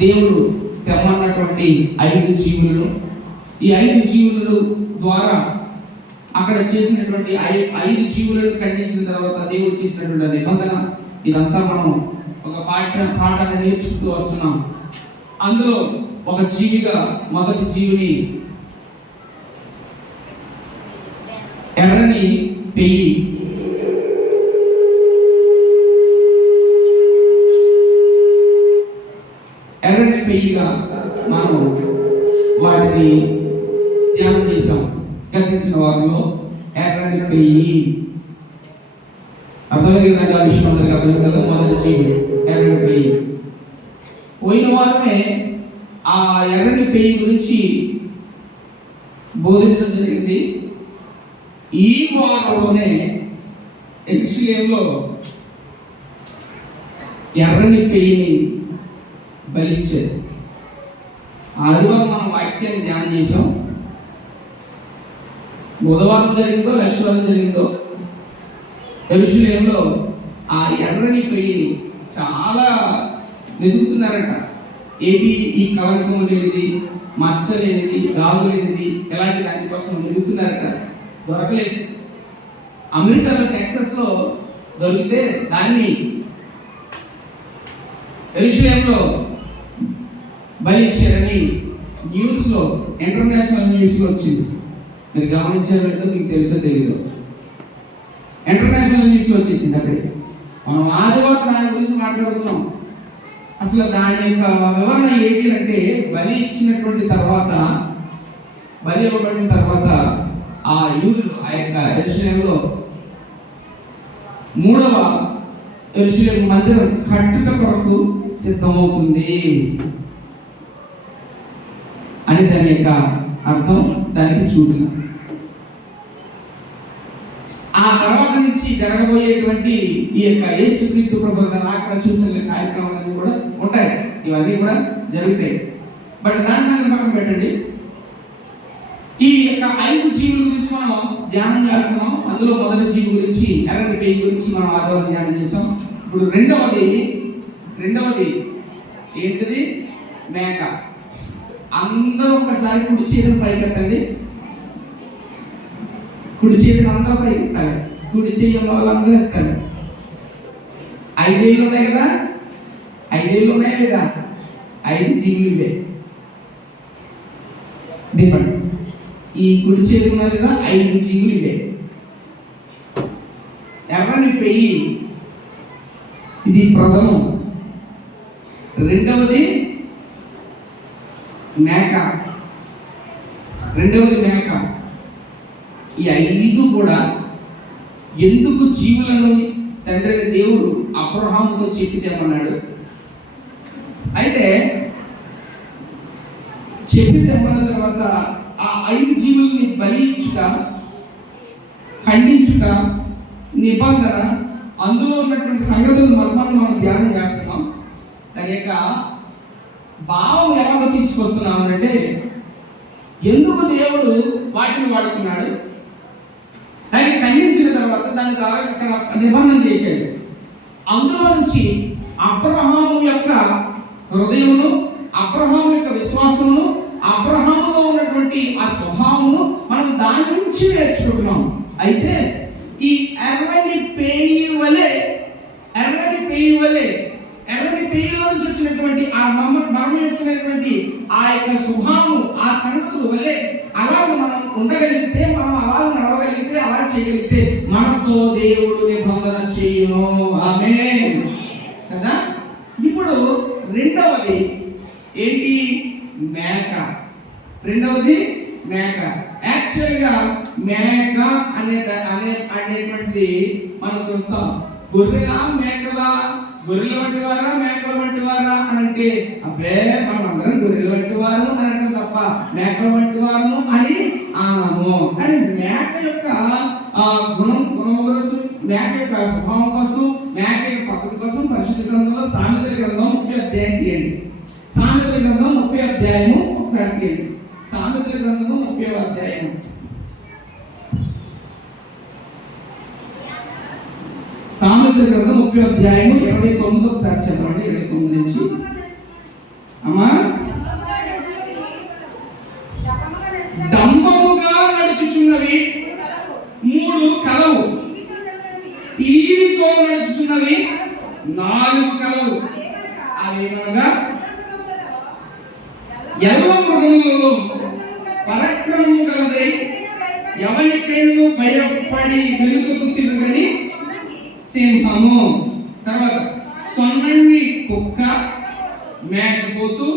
దేవుడు తెమ్మన్నటువంటి 5 జీవులను, ఈ 5 జీవుల ద్వారా అక్కడ చేసినటువంటి 5 జీవులను ఖండించిన తర్వాత దేవుడు చేసినటువంటి నిబంధన, ఇదంతా మనం ఒక పాఠాన్ని నేర్చుకుంటూ వస్తున్నాం. అందులో ఒక జీవిగా మొదటి జీవిని ఎర్రని పెయ్యి, ఎర్రని పెయ్యిగా మనం వాటిని ధ్యానం చేశాం. గతించిన వారిలో ఎర్రని పెయ్యి అర్థమైంది కదండి. ఆ విషయం అందరికీ అర్థమైంది కదా. మొదటి జీవి ఎర్రని పెయ్యి. పోయిన వారమే ఆ ఎర్రని పెయ్యి గురించి బోధించడం జరిగింది. ఈ వారంలోనే యెరూషలేములో ఎర్రని పెయ్యిని బలించారు. ఆదివారం మనం వాక్యాన్ని ధ్యానం చేసాం. బుధవారం జరిగిందో లక్షవారం జరిగిందో యెరూషలేములో ఆ ఎర్రని పెయ్యిని చాలా వెతుకుతున్నారట. ఏంటి ఈ కలంకం లేనిది, మచ్చ లేనిది, గాగు లేనిది, ఎలాంటి దానికోసం వెతుకుతున్నారట. దొరకలేదు. అమెరికాలో టెక్సస్లో దొరికితే దాన్ని యెరూషలేములో బలిచ్చారని న్యూస్లో, ఇంటర్నేషనల్ న్యూస్లో వచ్చింది. మీరు గమనించారో లేదో మీకు తెలుసో తెలీదు. ఇంటర్నేషనల్ న్యూస్లో వచ్చేసింది. అప్పుడే మనం ఆదివారం దాని గురించి మాట్లాడుతున్నాం. అసలు దాని యొక్క వివరణ ఏంటి అంటే, బలి ఇచ్చినటువంటి తర్వాత, బలి ఇవ్వబడిన తర్వాత ఆ యూదులు ఆ యొక్క యెరూషలేములో 3వ యెరూషలేము మందిరం కట్టుట కొరకు సిద్ధమవుతుంది అని దాని యొక్క అర్థం, దానికి సూచన. ఆ తర్వాత నుంచి జరగబోయేటువంటి ఈ యొక్క యేసుక్రీస్తు ప్రభువు రాకడ సూచనల కార్యక్రమాలన్నీ కూడా ఉంటాయి. ఇవన్నీ కూడా జరుగుతాయి. బట్ దాని సంగతి పక్కన పెట్టండి. ఈ యొక్క 5 జీవుల గురించి మనం ధ్యానం చేస్తున్నాం. అందులో మొదటి జీవి గురించి, ఎర్రని పెయ్యి గురించి మనం ఆదివారం ధ్యానం చేసాం. ఇప్పుడు రెండవది ఏంటిది? మేక. అందరూ ఒక్కసారి కుడి చేతిని పైకెత్తండి. కుడి చేతిని అందరూ పైకెత్తాలి. కుడి చెయ్యి వాళ్ళందరూ ఎత్తాలి. 5 ఏళ్ళు ఉన్నాయి కదా, 5 ఏళ్ళు ఉన్నాయి లేదా? 5 జీవులు ఇవే. దీపండి. ఈ కుడి చేతి ఉన్నది కదా, 5 జీవులు ఇవే. ఎర్రని పెయ్యి ఇది ప్రథమం. రెండవది మేక. ఈ 5 కూడా ఎందుకు జీవులను తండ్రి దేవుడు అబ్రహాముతో చెప్పితేమన్నాడు. అయితే చెప్పితేమన్న తర్వాత ఆ 5 జీవుల్ని బలించుట, ఖండించుట, నిబంధన, అందులో ఉన్నటువంటి సంగతులు మనం ధ్యానం చేస్తున్నాం. దాని యొక్క భావం ఎలాగో తీసుకొస్తున్నాం అంటే, ఎందుకు దేవుడు వాటిని వాడుకున్నాడు, దాన్ని ఖండించిన తర్వాత దాని ద్వారా ఇక్కడ నిబంధన చేశాడు. అందులో నుంచి అబ్రహాము యొక్క హృదయమును, అబ్రహాము యొక్క విశ్వాసమును, అబ్రహాములో ఉన్నటువంటి ఆ స్వభావమును మనం దాని నుంచి నేర్చుకుంటున్నాం. అయితే ఈ ఎర్రని పెయ్యి వలె ఎర్రని పెయ్యిలో నుంచి వచ్చినటువంటి ఆ మర్మయుక్తమైనటువంటి ఆ యొక్క స్వభావము, ఆ సంగతులు వలె అలాగ మనం ఉండగలిగితే, మనం అలాగ నడవగలిగితే, అలా చేయగలిగితే మనతో దేవుడు నిబంధన చేయును. ఆమేన్ కదా. ఇప్పుడు రెండవది ఏంటి? మేక. యాక్చువల్గా మేక అనేటువంటిది మనం చూస్తాం. గొర్రెల వంటి వారా, మేకల వంటి వారా అని అంటే, అబ్బే మనం అందరం గొర్రెల వంటి వారు అని అంటాం తప్ప మేకల వంటి వారు అని అనము. కానీ మేక యొక్క గుణం కోసం, మేక యొక్క స్వభావం కోసం, మేక యొక్క పద్ధతి కోసం పరిశుద్ధ గ్రంథంలో సామెతల గ్రంథం 30వ అధ్యాయం తీయండి. సామెతల గ్రంథం 30వ అధ్యాయము ఒకసారి తీయండి. సామెతల గ్రంథము 30వ అధ్యాయము. సామెతల గ్రంథం 30వ అధ్యాయము 29 ఒకసారి చదవండి. 29 నుంచి అమ్మా డంబముగా నడుచుచున్నవి 3 కలవు, టీవీతో నడుచుచున్నవి 4 కలవు. అవేమనగా ఎల్ల మృగములలో పరాక్రమము గలదై ఎవరికైనా భయపడి వెనుకకు తిరుగని సింహము. తర్వాత సొన్నంగి కుక్క, మేకపోతు,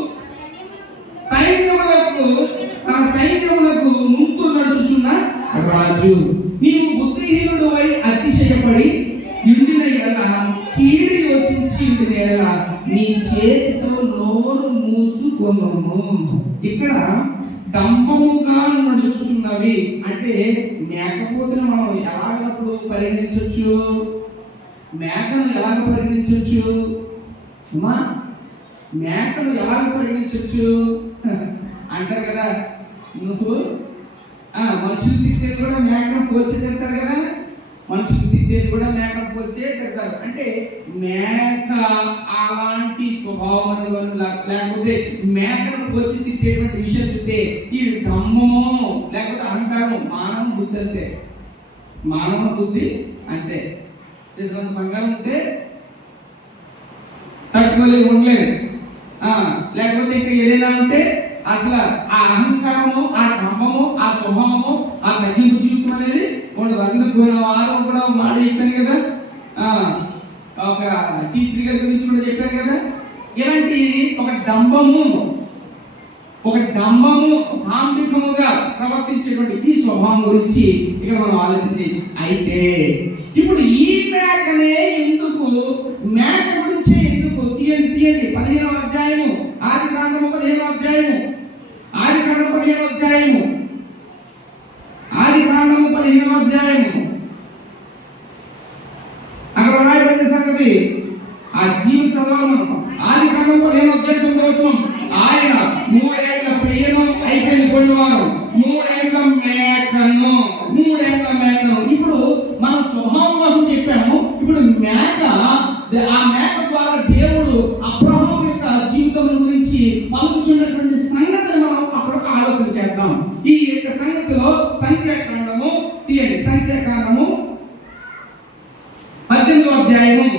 సైన్యములకు తన సైన్యములకు ముందు నడుచుచున్న రాజు. నీవు బుద్ధిహీనుడవై అతిశయపడి ఇండిన ఎడల, కీడి యోచించి ఇండిన ఎడల నీ చేతితో నోరు మూసుకొనుము. ఇక్కడ డంబముగా నడుచుచున్నవి అంటే మేకపోతును మనం ఎలాగప్పుడు పరిగణించవచ్చు? మేకను ఎలాగ పరిగణించవచ్చు? అమ్మా మేకను ఎలాగ పరిగణించవచ్చు అంటారు కదా. నువ్వు మనుషులు తిట్టేది కూడా మేకను పోల్చి తింటారు కదా. మనుషులు తిట్టేది కూడా మేకను పోల్చే తింటారు. అంటే మేక అలాంటి స్వభావం లేకపోతే మేకను పోల్చి తిట్టేటువంటి విషయం చూస్తే ఈ డంబము లేకపోతే అహంకారం మానవ బుద్ధి అంతే. మానవ బుద్ధి అంతే. బంగారం ఉంటే తట్టుకోలేదు, ఉండలేదు. లేకపోతే ఇంకా ఏదైనా ఉంటే అసలు ఆ అహంకారము, ఆ డంబము, ఆ స్వభావము, ఆ తగ్గింపు జీవితం అనేది ఉండదు. అందులో పోయిన వారం కూడా మాట చెప్పాను కదా, ఒక టీచర్ గారి గురించి కూడా చెప్పాను కదా. ఇలాంటి ఒక డంబము ఆంబికముగా ప్రవర్తించేటువంటి ఈ స్వభావం గురించి ఇక్కడ మనం ఆలోచించవచ్చు. అయితే ఇప్పుడు ఈ మేకనే ఎందుకు, మేక గురించే ఎందుకు తీయండి 15వ అధ్యాయము ఆదికాండము 15వ అధ్యాయము అక్కడ రాయబడిన సంగతి ఆ జీవం చదవను. ఆదికాండము 15వ అధ్యాయం 9వ వచనం, ఆయన 3 ఏళ్ల పెయ్యను అయిపోయింది పోయినవారు, 3 ఏళ్ల మేకను. ఇప్పుడు మనం స్వభావం కోసం చెప్పాము. ఇప్పుడు ఆ మేక ద్వారా దేవుడు అబ్రహాము యొక్క జీవితం గురించి పలుకుచున్నటువంటి సంగతిని మనం అప్పుడు ఆలోచన చేద్దాం. ఈ యొక్క సంగతిలో సంఖ్యాకాండము 18వ అధ్యాయము.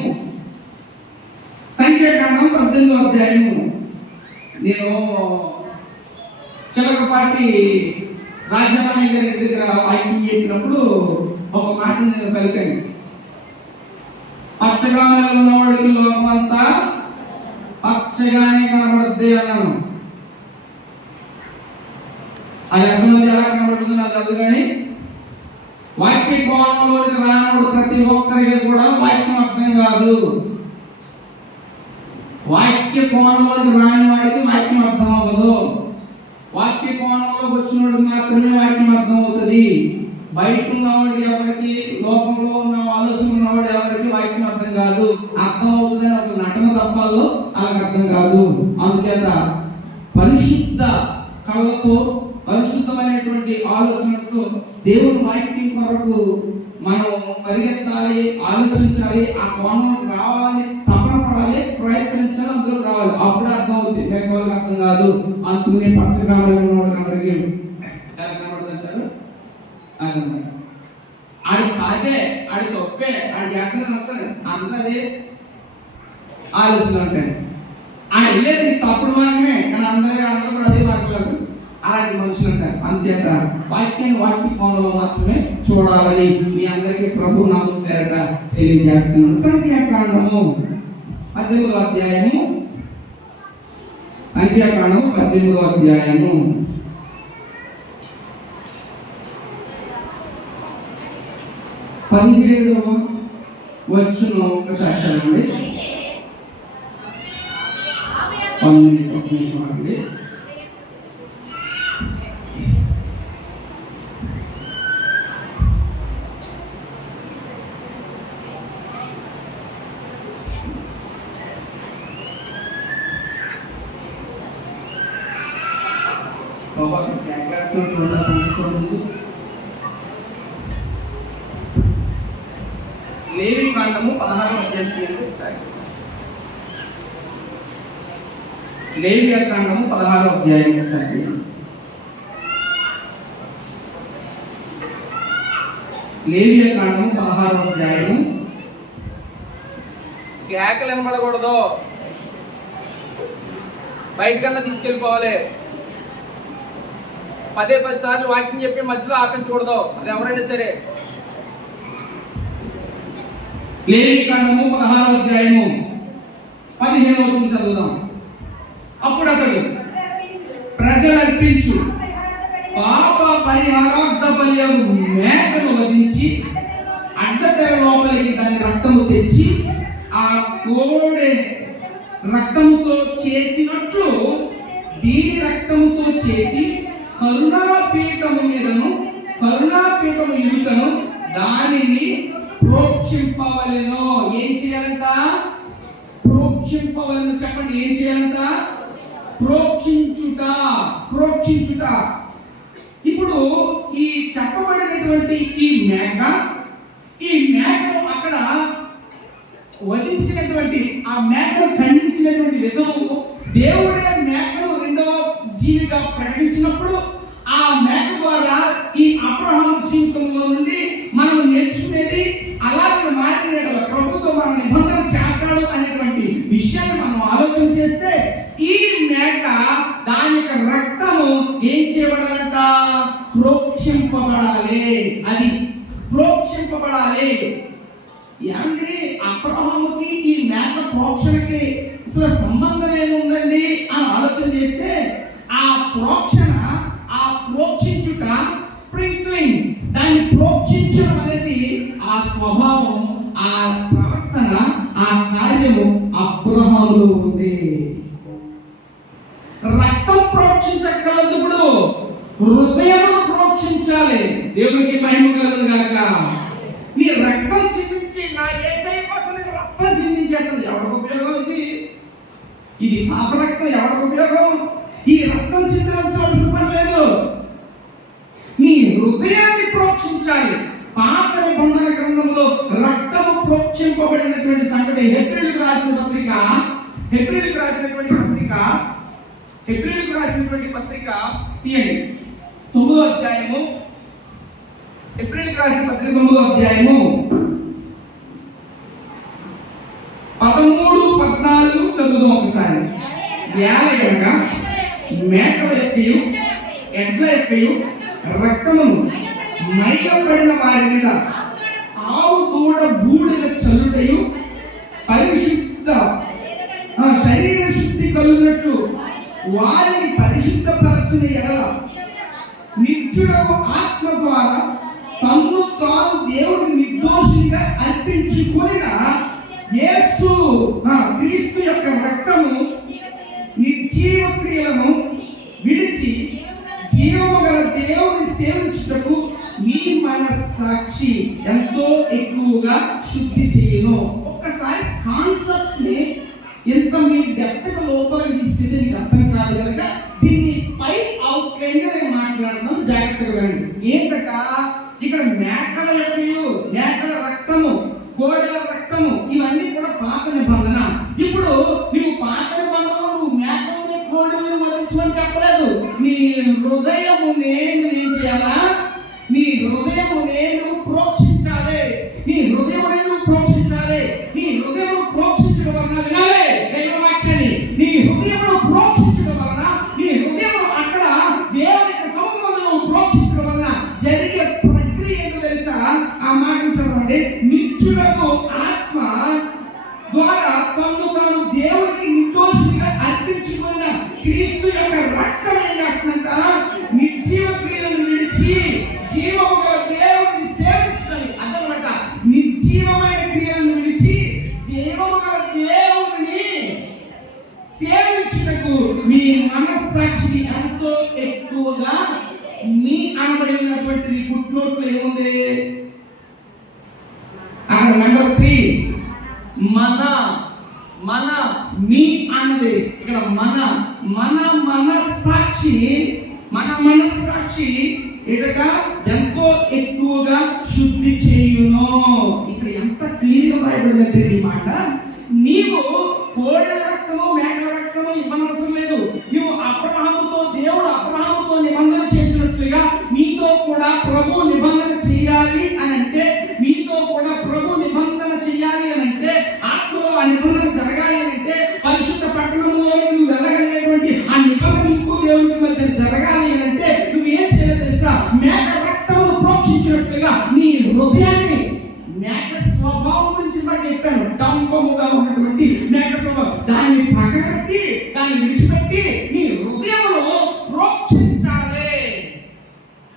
సంఖ్యాకాండం 18వ అధ్యాయము. నేను చిలకపాటి రాజమాణి గారి దగ్గర వాక్యం చెప్పినప్పుడు ఒక మాట నేను పలికాను. పచ్చగా ఉన్నవాడికి లోకమంతా పచ్చగానే కనబడుద్ది అన్నాను. అది ఎంతమంది ఎలా కనబడుతుందో నాకు అది. కానీ వాక్య కోణంలోనికి రానప్పుడు ప్రతి ఒక్కరికి కూడా వాక్యం అర్థం కాదు. వాక్య కోణంలోకి రాని వాడికి వాక్యం అర్థం అవ్వదు. వాక్య కోణంలోకి వచ్చినోడికి మాత్రమే వాక్యం అర్థం అవుతుంది. బయట ఉన్నవాడికి ఎవరికి, లోకంలో ఉన్న ఆలోచన ఉన్నవాడు ఎవరికి వాక్యం అర్థం కాదు. అర్థం అవుతుంది అని ఒక నటన తప్పల్లో అలాగ అర్థం కాదు. అందుచేత పరిశుద్ధ కళ్ళతో, పరిశుద్ధమైనటువంటి ఆలోచనలతో దేవుని వాక్యం కొరకు మనం పరిగెత్తాలి, ఆలోచించాలి, ఆ కోణంలో రావాలని తపన పడాలి, ప్రయత్నించాలి, అందులో రావాలి. అప్పుడే అర్థం అవుతుంది, మేకవాళ్ళకి అర్థం కాదు. అందుకనే పచ్చకాలంలో ఉన్నవాడికి అందరికీ కనబడుతుంటారు. ఆడి కాటే, ఆడి తప్పే, ఆడి జాతర అందరూ ఆలోచన ఉంటాయి. ఆయన వెళ్ళేది తప్పుడు మార్గమే, కానీ అందరూ కూడా అదే మార్గం. అలాంటి మనుషులు ఉంటారు. అందుచేత వాక్య కోణంలో మాత్రమే చూడాలని మీ అందరికీ ప్రభు నామం పేరట తెలియజేస్తున్నాను. సంఖ్యాకాండము 18వ అధ్యాయము 17వ వచనం ఒకసారి చదవండి. 1 నిమిషం అండి. లేవి కాండము 16వ అధ్యాయం. లేవియాకాండము 16వ అధ్యాయం ఒకసారి. లేవియాకాండము 16వ అధ్యాయము. కేకలు వినబడకూడదు, బయటకన్నా తీసుకెళ్ళిపోవాలి. 10 సార్లు వాక్యం చెప్పి మధ్యలో ఆపించకూడదు, అది ఎవరైనా సరే. లేవియాకాండము 16వ అధ్యాయము 15వ వచనం చదువుదాం. అప్పుడు అతడు ప్రజలు అర్పించు పాప పరిహారార్థ బలియము మేకను వధించి అడ్డతెర లోపలికి దాని రక్తము తెచ్చి ఆ కోడె రక్తముతో చేసినట్లు దీని రక్తముతో చేసి కరుణాపీఠము మీదను కరుణాపీఠము ఎదుటను దానిని ప్రోక్షింపవలెను. ఏం చేయాలంట? ప్రోక్షింపవలను. చెప్పండి, ఏం చేయాలంట? ప్రోక్షించుట. ప్రోక్షించుట. ఇప్పుడు ఈ చెప్పబడినటువంటి ఈ మేకను అక్కడ వధించినటువంటి ఆ మేకను ఖండించినటువంటి విధము దేవుడే మేకను రెండవ జీవిగా ప్రకటించినప్పుడు ఆ మేక ద్వారా ఈ అబ్రహాము జీవితంలో నుండి మనం నేర్చుకునేది అలాగే మారిన ప్రభుత్వం మన నిబంధన చేస్తాడు అనేటువంటి విషయాన్ని మనం ఆలోచన చేస్తే ఈ మేక దాని యొక్క రక్తము ఏం చేయబడాలంట? ప్రోక్షింపబడాలి. అది ప్రోక్షింపబడాలి. ఏమంటే అబ్రహాముకి ఈ మేక ప్రోక్షణకి అసలు సంబంధం ఏముందండి అని ఆలోచన చేస్తే ఆ ప్రోక్షణ, ఆ ప్రోక్షించుట, స్ప్రింక్లింగ్, దాన్ని ప్రోక్షించడం అనేది ఆ స్వభావం, ఆ ప్రవర్తన, ఆ కార్యము అబ్రహాములో ఉంది. రక్తం ప్రోక్షించగలప్పుడు హృదయమును ప్రోక్షించాలి. దేవునికి మహిమ కలుగును గాక. నీ రక్తం చిందించి నా యేసయ్య కోసం నేను రక్తం చిందించేటది ఎవరికి ఉపయోగం? ఇది పాప రక్తం ఎవరికి ఉపయోగం? ఈ రక్తం చిందించాల్సిన పని లేదు. నీ హృదయాన్ని ప్రోక్షించాలి. పాత నిబంధన గ్రంథంలో రక్తము ప్రోక్షింపబడినటువంటి సంగతి హెబ్రీయులకు రాసినటువంటి పత్రిక తీయండి. 9వ అధ్యాయము. హెబ్రీయులకు రాసిన పత్రిక 9వ అధ్యాయము 13, 14 చదువుదాం ఒకసారి. వేలయనగా మేకల యొక్కయు ఎడ్ల యొక్కయు రక్తమును మైగపడిన వారి మీద ఆవు దూడ బూడిద చల్లుటయు పరిశుద్ధ శరీర శుద్ధి కలుగునట్లు వారిని పరిశుద్ధపరచిన ఎడల నిత్యుడకు ఆత్మ ద్వారా తన్ను తాను దేవుని నిర్దోషిగా అర్పించుకొనిన యేసు క్రీస్తు యొక్క రక్తము నిర్జీవ క్రియలను విడిచి జీవము గల దేవుని సేవించుటకు మీ మనస్సాక్షి ఎంతో ఎక్కువగా శుద్ధి చేయును. ఒక్కసారి కాన్సెప్ట్ ని ఎంత మీ డెప్త్ లోపలికి తీసుకెళ్తే మీకు అర్థం కాదు కనుక దీన్ని పై అవుట్లైన్ గా నేను మాట్లాడదాం. జాగ్రత్తగా వినండి. ఏంటట, ఇక్కడ మేకల రక్తము, కోడెల రక్తము, ఇవన్నీ కూడా పాత నిబంధన. ఇప్పుడు నువ్వు పాత నిబంధనలో నువ్వు మేకల్ని కోడెల్ని వధించమని చెప్పలేదు. నీ హృదయము నేను ఏం చేయాలా? నీ హృదయము నేను ప్రోక్షించాలి. నీ హృదయము నేను ప్రోక్షించాలి. నీ హృదయము ప్రోక్షించడం వలన వినాలి దైవ వాక్యాన్ని. నీ హృదయమును ప్రోక్షించడం వలన, నీ హృదయం అక్కడ దేవుని యొక్క సముద్రంలో ప్రోక్షించడం వలన జరిగే ప్రక్రియ ఏంటో తెలుసా? ఆ మాట చదవండి. నిత్యుడకు ఆత్మ ద్వారా తన్ను తాను దేవునికి నిర్దోషిగా అర్పించుకున్న క్రీస్తు యొక్క రక్తం ఏం చేస్తుందంట? నిర్జీవ క్రియలను విడిచి జీవము గల దేవుని సేవించడానికి. అదనమాట, నిర్జీవమైన క్రియలను విడిచి జీవము గల దేవుని సేవించుటకు మీ మనస్సాక్షికి ఎంతో ఎక్కువగా మీ అనబడినటువంటిది ఫుట్నోట్లో ఏముంది? అక్కడ నెంబర్ 3 మన మీ అన్నది. ఇక్కడ మన మనస్సాక్షి ఎడట ఎంతో ఎక్కువగా శుద్ధి చేయును. ఇక్కడ ఎంత క్లియర్గా రాయబడిందంటే ఈ మాట, నీవు కోడెల రక్తము మేకల రక్తము ఇవ్వనవసరం లేదు. స్తంభముగా ఉన్నటువంటి మేక స్వభావం దాన్ని పక్కనపెట్టి దాన్ని విడిచిపెట్టి నీ హృదయమును ప్రోక్షించాలి.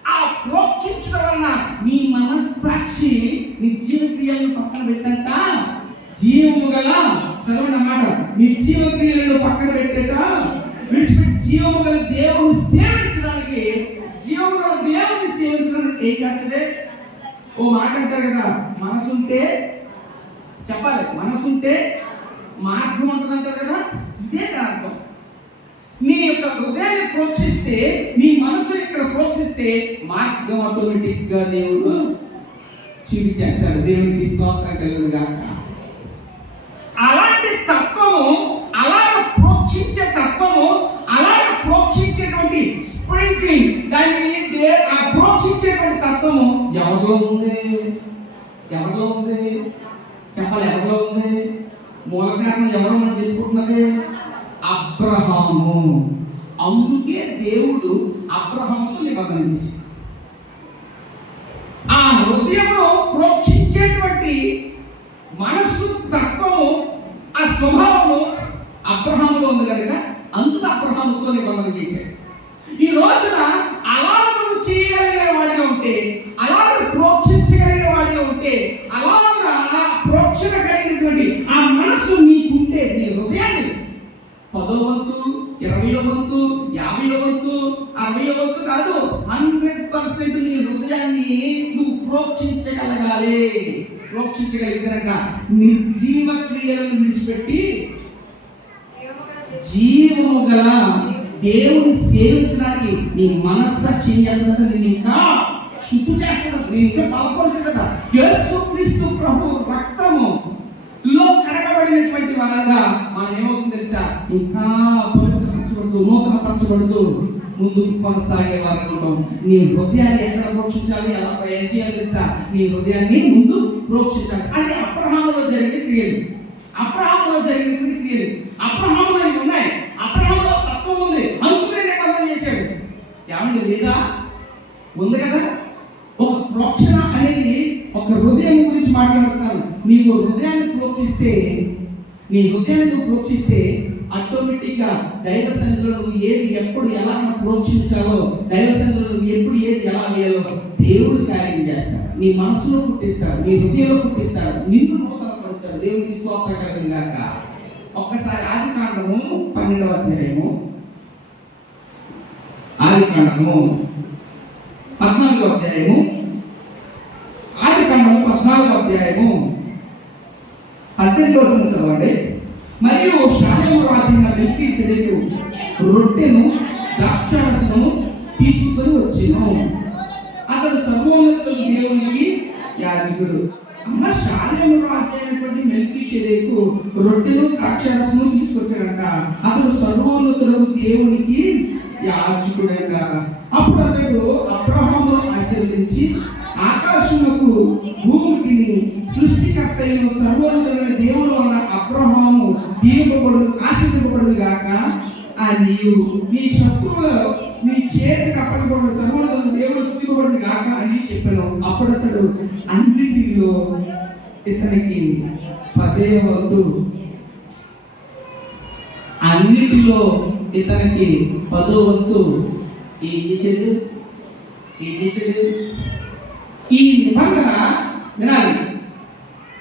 ఆ ప్రోక్షించడం వలన నీ మనస్సాక్షి నీ జీవక్రియలను పక్కన పెట్టంట జీవము గల చదవండి అన్నమాట. నీ జీవక్రియలను పక్కన పెట్టేట విడిచిపెట్టి జీవము గల దేవుని సేవించడానికి ఏం కాదే. ఓ మాట అంటారు కదా, మనసుంటే చెప్పాలి, మనసుంటే మార్గం ఉంటుంది అంటారు కదా. ఇదే దాని అర్థం. నీ యొక్క హృదయాన్ని ప్రోక్షిస్తే, నీ మనసు ఇక్కడ ప్రోక్షిస్తే మార్గం ఆటోమేటిక్ గా దేవుడు చూపించేస్తాడు. దేవుడికి స్తోత్రం కలుగును గాక. అలాంటి తత్వము, అలాగ ప్రోక్షించే తత్వము, అలాగ ప్రోక్షించేటువంటి స్ప్రింక్లింగ్, దాన్ని ఆ ప్రోక్షించేటువంటి తత్వము ఎవరిలో ఉంది? ఎవరిలో ఉంది చెప్పాలి, ఎవరిలో ఉంది? మూల కారణం ఎవరో మనం చెప్పుకుంటున్నది అబ్రహాము. అందుకే దేవుడు అబ్రహాముతో నిబంధన చేశాడు. ఆ హృదయమును ప్రోక్షించేటువంటి మనస్సు తత్వము, ఆ స్వభావము అబ్రహాములో ఉంది కనుక అందుకు అబ్రహాముతో నిబంధన చేశాడు. ఈ రోజున అలాగ నువ్వు చేయగలిగే వాడిగా ఉంటే, అలాగ ప్రోక్షించగలిగే వాడిగా ఉంటే, అలాగ ఆ ప్రోక్షణ కలిగినటువంటి ఆ మనస్సు నీకుంటే, నీ హృదయాన్ని 10వ వంతు, 20వ వంతు, 50వ వంతు, 60వ వంతు కాదు, 100% నీ హృదయాన్ని నువ్వు ప్రోక్షించగలగాలి. ప్రోక్షించగలిగినాక నిర్జీవ క్రియలను విడిచిపెట్టి జీవము గల దేవుని సేవించడానికి నీ మనస్సాక్షి చేస్తున్నది. నేను ఇంకా శుద్ధి చేస్తున్నది, నేను ఇంకా బలపరుస్తుంది కదా. యేసుక్రీస్తు ప్రభు రక్తము లో కడగబడినటువంటి వారగా మనం ఏమవుతుంది తెలుసా? ఇంకా పవిత్రపరచబడుతూ, నూతనపరచబడుతూ ముందుకు కొనసాగే వారు ఉంటాం. నీ హృదయాన్ని ఎక్కడ ప్రోక్షించాలి, ఎలా ఏం చేయాలి తెలుసా? నీ హృదయాన్ని ముందు ప్రోక్షించాలి. అది అబ్రహాములో జరిగిన క్రియలు, అబ్రహాములో జరిగినటువంటి క్రియలు. అబ్రహాములో ఇవి ఉన్నాయి, అబ్రహాములో తత్వం ఉంది, అందుకనే నిబంధన చేశాడు. ఏమండి లేదా? ఉంది కదా. ఒక ప్రోక్షణ అనేది ఒక హృదయం గురించి మాట్లాడుతున్నాను. నీవు హృదయాన్ని ప్రోక్షిస్తే, నీ హృదయాన్ని నువ్వు ప్రోక్షిస్తే ఆటోమేటిక్ గా దైవ సన్నిధిలో నువ్వు ఏది ఎప్పుడు ఎలా ప్రోక్షించాలో, దైవ సన్నిధిలో నువ్వు ఎప్పుడు ఏది ఎలా వేయాలో దేవుడు కార్యం చేస్తాడు. నీ మనసులో పుట్టిస్తాడు, నీ హృదయంలో పుట్టిస్తాడు, నిన్ను నూతనపరుస్తాడు. దేవుడికి స్తోత్రం కలుగును గాక. ఒక్కసారి ఆదికాండము 12వ అధ్యాయము, ఆదికాండము 14వ అధ్యాయము, ఆదికాండము 14వ అధ్యాయము 12వ వచనం చదవండి. మరియు షాలేము రాజైన మెల్కీసెదెకు రొట్టెను ద్రాక్షారసమును తీసుకొని వచ్చెను. అతడు సర్వోన్నతుడు దేవునికి యాజకుడు. అమ్మ, షాలేము రాజు అయినటువంటి మెల్కీసెదెకు రొట్టెను ద్రాక్షారసము తీసుకొచ్చాడంట. అతడు సర్వోన్నతుడు దేవునికి యాజకుడంట. అప్పుడు అతడు అబ్రహామును ఆశీర్వదించి ఆకాశములకు భూమికిని సృష్టికర్త అయిన సర్వోన్నతుడైన దేవుని వలన అబ్రహాము దీవింపబడును, ఆశీర్వదింపబడును గాక. నీవు నీ శత్రువుల నీ చేతికి అప్పగింపబడిన సర్వోన్నతుడైన దేవుడు స్తుతింపబడును గాక అని చెప్పాను. అప్పుడు అతడు అన్నిటిలో ఇతనికి 10వ వంతు, అన్నిటిలో ఇతనికి 10వ వంతు ఏం చేశాడు? ఈ నిబంధన వినాలి.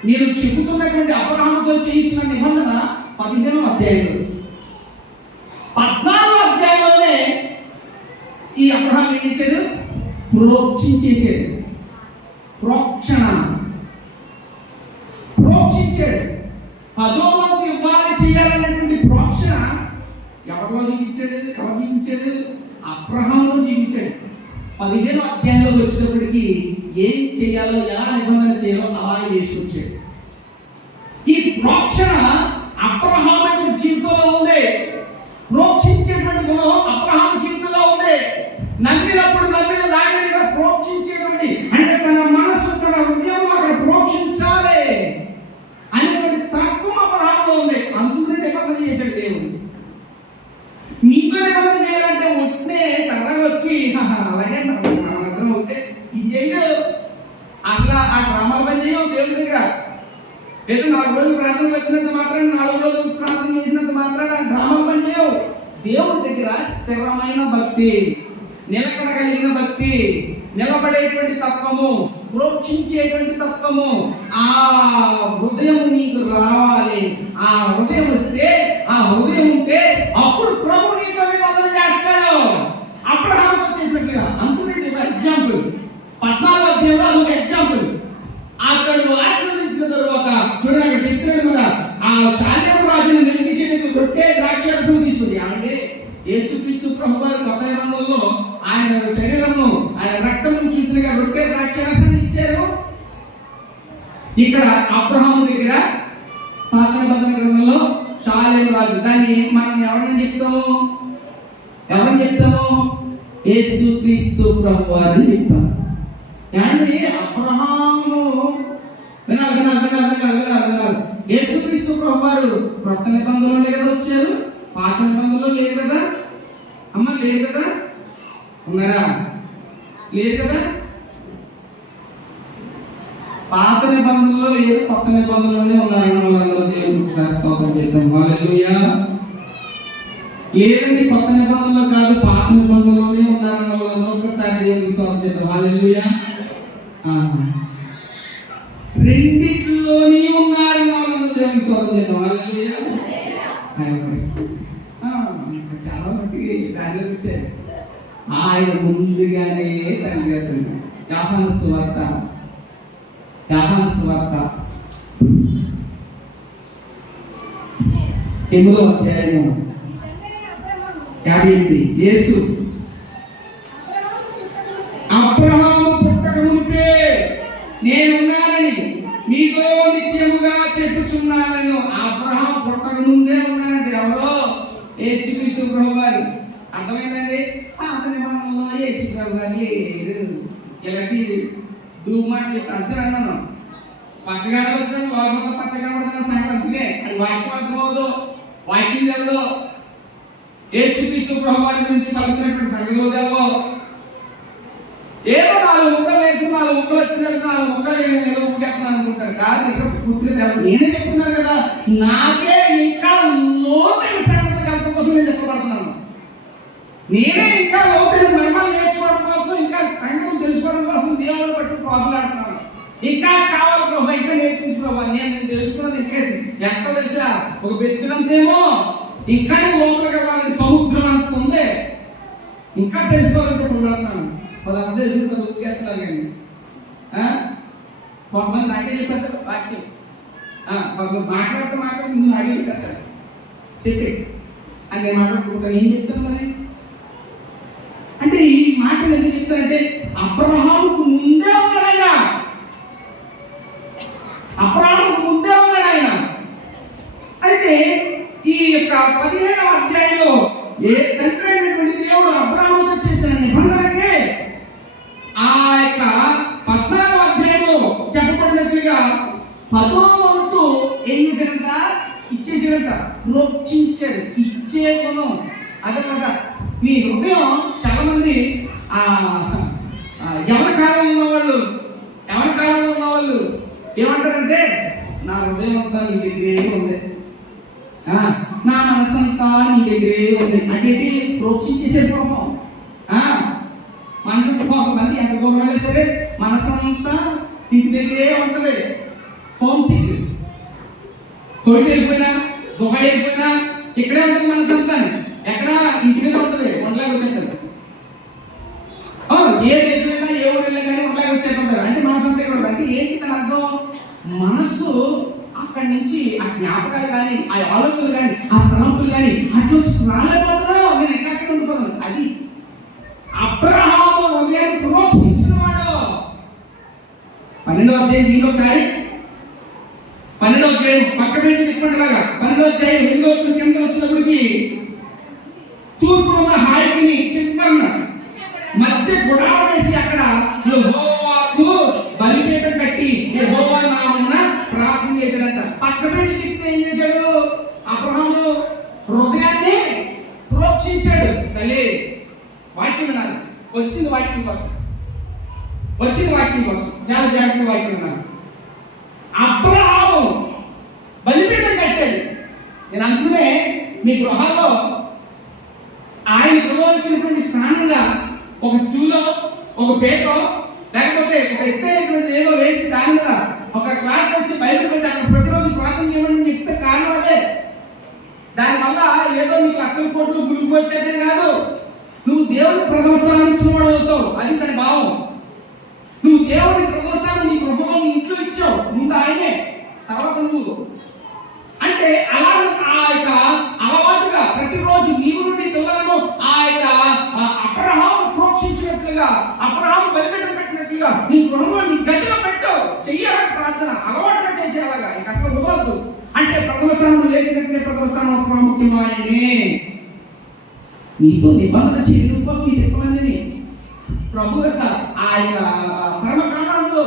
నేను చెబుతున్నటువంటి అబ్రహాముతో చేయించిన నిబంధన 15వ అధ్యాయంలో, 14వ అధ్యాయంలోనే ఈ అబ్రహాం ఏం చేశాడు? ప్రోక్షించేశాడు. ప్రోక్షించాడు. 10వ వంతు ఇవ్వాలి చేయాలనేటువంటి ప్రోక్షణ ఎవరిలో జీవించాడు? అబ్రహాంలో జీవించాడు. 15వ అధ్యాయంలోకి వచ్చినప్పటికీ ఏం చేయాలో, ఎలా నిబంధన చేయాలో అలాగే చేసుకొచ్చాడు. ఈ ప్రోక్షణ అబ్రహాం యొక్క జీవితంలో ఉంది. ప్రోక్షించేటువంటి గుణం అబ్రహాం జీవితంలో ఉంది. నమ్మినప్పుడు నమ్మిన దాని మీద ప్రోక్షించేటువంటి, అంటే తన మనసు, తన హృదయం అక్కడ ప్రోక్షించాలి అనేటువంటి తత్వం అబ్రహాంలో ఉంది. అందుకనే నిబంధన చేశాడు దేవుడు. నీతో నిబంధన చేయాలంటే ఉంటే సరదాగా వచ్చి అలాగే మనందరం ఉంటే ఇది చేయడు. అసలు ఆ డ్రామాల పని చేయవు దేవుడి దగ్గర. ఏదో 4 రోజులు ప్రార్థన వచ్చినంత మాత్రాన 4 రోజులు ప్రార్థన చేసినంత మాత్రాన డ్రామా పనిచేయవు. దేవుడి దగ్గర స్థిరమైన భక్తి, నిలకడ కలిగిన భక్తి, నిలబడేటువంటి తత్వము, ప్రోక్షించేటువంటి తత్వము, ఆ హృదయం నీకు రావాలి. ఆ హృదయం వస్తే, ఆ హృదయం ఉంటే అప్పుడు ప్రభు నీతో నిబంధన చేస్తాడు. అబ్రహాంకు వచ్చేసినట్లుగా అంతులేని ఎగ్జాంపుల్ 14వ అధ్యాయంలో అదొక ఎగ్జాంపుల్. అతడు ఆశీర్వదించిన తర్వాత చూడండి అక్కడ చెప్తున్నాడు కూడా, ఆ శాలేము రాజుని మెల్కీషెదెకు రొట్టె ద్రాక్షారసం తీసుకుని, అంటే యేసుక్రీస్తు ప్రభువారు కొత్త నిబంధనలో ఆయన శరీరము, ఆయన రక్తం చూసినగా రొట్టె ద్రాక్షారసాన్ని ఇచ్చారు. ఇక్కడ అబ్రహాము దగ్గర పాత నిబంధన గ్రంథంలో శాలేము రాజు, దాన్ని మనం ఎవరని చెప్తాము? యేసుక్రీస్తు ప్రభువారిని చెప్తాం. అంటే అబ్రహాము వినాలి. యేసుక్రీస్తు ప్రభువారు కొత్త నిబంధనలో లేరు వచ్చారు, పాత నిబంధనలో లేరు కదా అమ్మ, లేరు కదా, ఉన్నారా? లేరు కదా. పాత నిబంధనలో లేరు, కొత్త నిబంధనలోనే ఉన్నారన్న వాళ్ళందరూ దేవునికి స్తోత్రం చేద్దాం. హల్లెలూయా. లేదండి కొత్త నిబంధనలో కాదు, పాత నిబంధనలోనే ఉన్నారన్న వాళ్ళందరూ ఒక్కసారి దేవునికి స్తోత్రం చేద్దాం. హల్లెలూయా. రెండిట్లోనే ఉన్నారన్న వాళ్ళందరూ దేవునికి స్తోత్రం చేద్దాం. హల్లెలూయా. చాలా మట్టి కార్యాలు వచ్చాయి. ఆయన ముందుగానే తండ్రి అతను యోహాను సువార్త 8వ అధ్యాయం 58. యేసు అబ్రహాము పుట్టక మునిపే నేనున్నానని మీతో నిశ్చయముగా చెప్పుచున్నాను. అబ్రహాం పుట్టక ముందే ఉన్నానండి. ఎవరో? యేసుక్రీస్తు ప్రభువారు. అర్థమైందండి? పాత నిబంధనలో యేసు ప్రభువారు లేరు. ఇలాంటి దూమాటలు అంతే అన్నాను. పచ్చగా వచ్చిన లోకంతో పచ్చగా పడుతున్న సంగతి అది వాక్యం అర్థమవుదో, వాక్యం తెల్లో, యేసుక్రీస్తు ప్రభువారి గురించి పలుకుతున్నటువంటి సంగతులు తెల్లో. ఏదో 4 ముక్కలు వేసి 4 ముక్కలు వచ్చినట్టు 4 ముక్కలు ఏదో ఊగేస్తున్నాను అనుకుంటారు. కాదు, ఇక్కడ పూర్తిగా నేనే చెప్తున్నాను కదా, నాకే ఇంకా లోతైన సంగతులు కలపడం కోసం నేను చెప్పబడుతున్నాను. నేనే ఇంకా లోతైన మర్మాలు నేర్చుకోవడం కోసం, ఇంకా సంగతులు తెలుసుకోవడం కోసం దేవుని బట్టి పాదులాడుతున్నాను. ఇంకా కావాలి ప్రభా, ఇంకా నేర్పించు ప్రభా. నేను తెలుసుకున్నది ఇంకేసి ఎంత తెలుసా, ఒక బెత్తునంతేమో ఇంకా లోపలికి వెళ్ళాలని సముద్రం అంత ఉంది. ఇంకా తెలుసుకోవాలంటే పాడుతున్నాను. 10 తెలుసు ఉద్యోగులు కానీ కొంతమంది నాకే చెప్పేస్తారు వాక్యం. కొంతమంది మాట్లాడితే ముందు నాకే చెప్పేస్తారు సీక్రెట్ అని. నేను మాట్లాడుకుంటాను. ఏం చెప్తాను మరి అంటే, ఈ మాటలు ఎందుకు చెప్తానంటే, అబ్రహాముకు ముందే ఉన్నాడు ఆయన. అబ్రహాముకు ముందే ఉన్నాడు ఆయన. అయితే ఈ యొక్క 15వ అధ్యాయంలో ఏ తండ్రి అయినటువంటి దేవుడు అబ్రహాముతో చేసిన నిబంధనకే ఆ యొక్క 14వ అధ్యాయంలో చెప్పబడినట్లుగా 10వ వంతు ఏం చేశాడంట? ఇచ్చేసాడంట. ప్రోక్షించాడు. ఇచ్చే గుణం అదనమాట. మీ హృదయం చాలా మంది ఎవరి కాలంలో ఉన్నవాళ్ళు ఏమంటారంటే, నా హృదయం అంతా నీ దగ్గరే ఉంది, నా మనసంతా నీ దగ్గరే ఉంది అంటే ప్రోక్షించేసే పాపం. మనసంతా కొంతమంది ఎంత దూరం వెళ్ళి సరే మనసంతా ఇంటి దగ్గరే ఉంటుంది. హోమ్ సిక్, తోటి వెళ్ళిపోయినా, దుబాయ్ వెళ్ళిపోయినా ఇక్కడే ఉంటుంది మనసంతా. ఎక్కడ? ఇంటి మీద ఉంటుంది. ఒంట్లాగా వచ్చేస్తారు. ఏ దేశమైనా ఏ ఊరు వెళ్ళినా కానీ ఒంట్లాగా వచ్చేస్తుంటారు. అంటే మనసంతా ఇక్కడ ఉంటుంది. అంటే ఏంటి దాని అర్థం? మనస్సు అక్కడి నుంచి ఆ జ్ఞాపకాలు కానీ, ఆ ఆలోచనలు కానీ, ఆ తలంపులు కానీ అటు వచ్చి రాలేకపోతున్నావు. నేను ఎక్కడ ఉండిపోతున్నాను. అది అబ్రహాము హృదయాన్ని ప్రోక్షించిన వాడు. 12వ అధ్యాయం దీంట్లో ఒకసారి 12వ అధ్యాయం పక్క పేజీ తిప్పండిలాగా 12వ అధ్యాయం 8వ వచనం కింద వచ్చినప్పటికి, తూర్పున ఉన్న హాయిని చిన్న మధ్య గుడారం వేసి అక్కడ యెహోవాకు బలిపీఠం కట్టి యెహోవా నామమున ప్రార్థన చేశాడంట. పక్క పేజీ తిప్పితే ఏం చేశాడు? అబ్రహాము హృదయాన్ని ప్రోక్షించాడు. తల్లి వాక్యం వినాలి. వచ్చింది వాక్యం కోసం చాలా జాగ్రత్త వాక్యం వినాలి. అబ్రహాము నేను అందుకనే మీ గృహాల్లో ఆయన ఇవ్వవలసినటువంటి స్నానంగా ఒక స్టూలో, ఒక పేటో, లేకపోతే ఒక ఎత్తైనటువంటి ఏదో వేసి దాని మీద ఒక క్లాత్ వేసి బయటకు పెట్టి అక్కడ ప్రతిరోజు ప్రార్థన చేయమని చెప్తే కారణం అదే. దానివల్ల ఏదో నీకు లక్షల కోట్లు గురికి వచ్చేదే కాదు, నువ్వు దేవుడికి ప్రథమ స్థానం ఇచ్చినవాడు అవుతావు. అది దాని భావం. నువ్వు దేవుడికి ప్రథమ స్థానం నీ గృహంలో నీ ఇంట్లో ఇచ్చావు, ముందు ఆయనే, తర్వాత నువ్వు. అంటే అలా ఆ యొక్క అలవాటుగా ప్రతిరోజు నీవు నుండి పిల్లలను ఆ యొక్క అబ్రహాము ప్రోక్షించినట్లుగా, అబ్రహాము బలిపీఠం పెట్టినట్లుగా నీ గృహంలో నీ గదిలో పెట్టు. చెయ్యాలని ప్రార్థన అలవాటుగా చేసేలాగా, ఇక అసలు వదలద్దు. అంటే ప్రథమ స్థానం లేచినట్లే ప్రథమ స్థానం ప్రాముఖ్యమైనది. నీతో నిబంధన చేయడం కోసం ఈ తిప్పలన్నీ ప్రభు యొక్క ఆ యొక్క పరమకాలంలో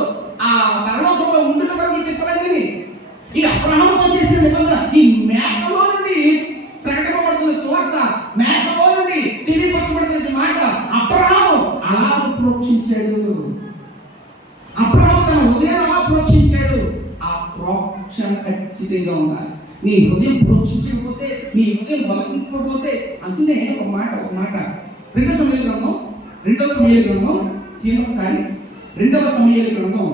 ఆ పరలోకంలో ఉండుటగా ఈ తిప్పలన్నీ ఈ అబ్రహాముతో చేసిన నిబంధన, ఈ మేకలో నుండి ప్రకటింపబడుతున్న సువార్త, మేకలో నుండి తెలియపరచబడుతున్న మాట అబ్రహాము అలా ప్రోక్షించాడు. అబ్రహాము తన హృదయం అలా ప్రోక్షించాడు. ఆ ప్రోక్షణ ఖచ్చితంగా ఉండాలి. నీ హృదయం ప్రోక్షించకపోతే, నీ హృదయం బలపడకపోతే, అందునే ఒక మాట రెండవ సమూయేలు గ్రంథం ఒకసారి రెండవ సమూయేలు గ్రంథం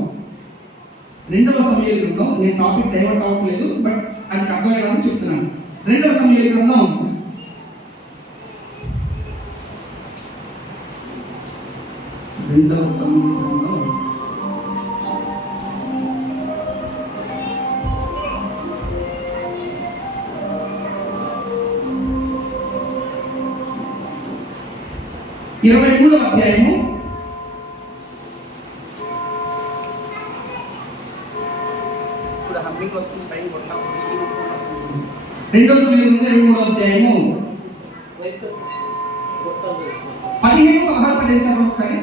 నేను టాపిక్ డైవర్ట్ అవ్వట్లేదు, బట్ అది అర్థమయ్యేలాగా చెప్తున్నాను. రెండవ సమూయేలు గ్రంథం 23వ అధ్యాయము 2వ సమూయేలు 23వ అధ్యాయము 15-16 ఒకసారి.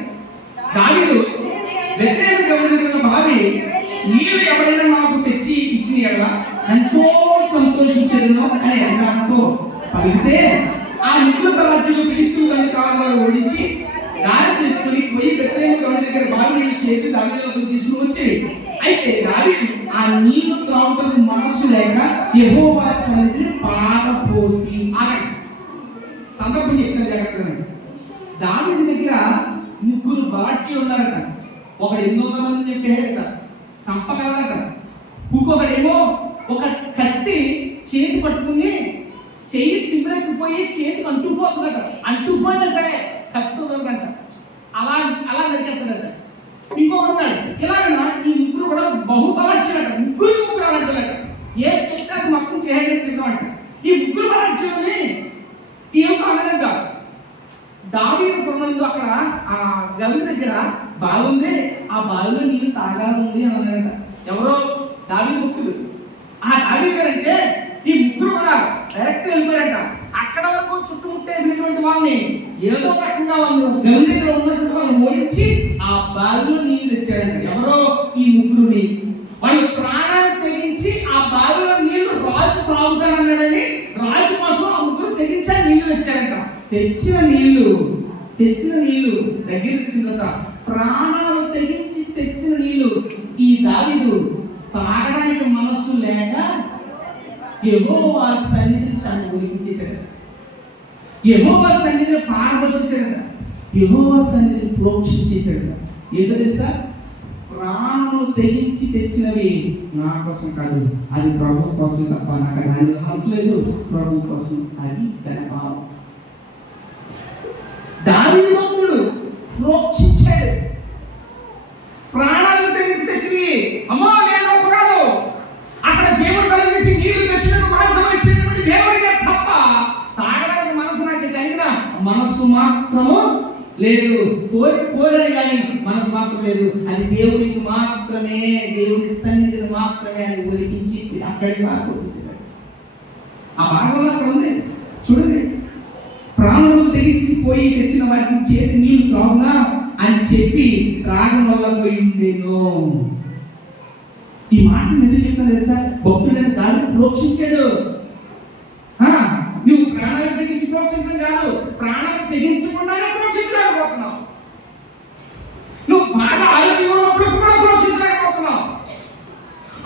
దావీదు బెత్లెహేము దేవుడి దగ్గర బావి నీళ్లు ఎవడైనా నాకు తెచ్చి ఇచ్చిన ఎడల ఎంతో సంతోషించెదను అనే దాంతో పలికితే ఆ ముగ్గురు బలాఢ్యులు ఫిలిష్తీయులను కావాలని ఓడించి దారి చేసుకుని పోయి బెత్లెహేము దేవుడి దగ్గర బావి నీళ్లు చేతి దావీదులకు తీసుకుని వచ్చి, అయితే దావీదు ఆ నీళ్లు త్రాగుటకు మనస్సు లేక యెహోవా సన్నిధిని పారపోసి ఆగండి. సందర్భం చెప్తాను జాగ్రత్తగా. దావీదు దగ్గర ముగ్గురు బలాఢ్యులు ఉన్నారట. ఒకడు 800 మంది చెప్పాడట, చంపగలడట. ఇంకొకడేమో ఒక కత్తి చేతి పట్టుకుని చెయ్యి తిమ్మిరెక్కిపోయి చేతికి అంటుకుపోతుందట. అంటుకుపోయినా సరే కత్తి వదలడంట, అలా నరికేస్తాడట. ఇంకొకడు ఉన్నాడు. ఇలాగనా ఈ ముగ్గురు కూడా బహుబలాఢ్యులట. ముగ్గురు అలాంటిలట. ఏ చెప్తే అది మొత్తం చేయడానికి సిద్ధం అంట. ఈ ముగ్గురు బలాఢ్యులని ఏమిటో అనడంట. దావీదు పురమందు అక్కడ ఆ గవి దగ్గర బావి ఉంది, ఆ బావిలో నీళ్ళు తాగాలి అని అన్నాడంట. ఎవరో దావీదు భక్తులు. ఆ దావీదు గారంటే ఈ ముగ్గురు కూడా డైరెక్ట్ వెళ్ళిపోయారంట. అక్కడ వరకు చుట్టుముట్టేసినటువంటి వాళ్ళని ఏదో రకంగా వాళ్ళు గవి దగ్గర ఉన్నటువంటి వాళ్ళు ఓడించి ఆ బావిలో నీళ్లు తెచ్చారంట. ఎవరో ఈ ముగ్గురుని వాళ్ళు ప్రాణాలు తెగించి ఆ బావిలో నీళ్లు రాజు తాగుతారన్నాడని రాజు కోసం ఆ ముగ్గురు తెగించి నీళ్లు తెచ్చారంట. తెచ్చిన నీళ్లు దగ్గర తెచ్చిన తర్వాత ప్రాణాలు తెగించి తెచ్చిన నీళ్లు ఈ దావీదు తాగడానికి మనస్సు లేక యెహోవా సన్నిధిని తను ఒలికించేశాడు. యెహోవా సన్నిధిని పారబోసేశాడట. యెహోవా సన్నిధిని ప్రోక్షించేశాడట. ఏంటో తెలుసా? ప్రాణములు తెగించి తెచ్చినవి నా కోసం కాదు, అది ప్రభు కోసం తప్ప నాకు దాని మనసు లేదు. ప్రభు కోసం, అది తన భావం. దావీదు భక్తుడు ప్రోక్షించాడు. ప్రాణాలను తెగించి తెచ్చినవి. అమ్మా నేను గొప్ప కాదు, అక్కడ జీవుడు కలిగేసి నీళ్లు తెచ్చినందుకు మార్గం ఇచ్చినటువంటి దేవుడికే తప్ప తాగడానికి మనసు నాకు కలిగిన మనస్సు మాత్రము లేదు. కోరని కానీ మనసు మాత్రం లేదు. అది దేవుడికి మాత్రమే, దేవుడి సన్నిధిని మాత్రమే అని ఒలికించి అక్కడికి పారిపోచేసాడు. ఆ భాగంలో అక్కడ ఉంది చూడండి. ప్రాణులు తెగించి పోయి తెచ్చిన వారికి చేతి నీళ్లు త్రాగునా అని చెప్పి త్రాగం వల్ల పోయిందేనో. ఈ మాటను ఎందుకు చెప్తాను తెలుసా? భక్తుడైన దాన్ని ప్రోక్షించాడు. నువ్వు ప్రాణాలకు తెగించి ప్రోక్షించడం కాదు, ప్రాణాలకు తెగించకుండానే ప్రోక్షించలేకపోతున్నావు. నువ్వు బాగా ఆరోగ్యం ఉన్నప్పుడు కూడా ప్రోక్షించలేకపోతున్నావు.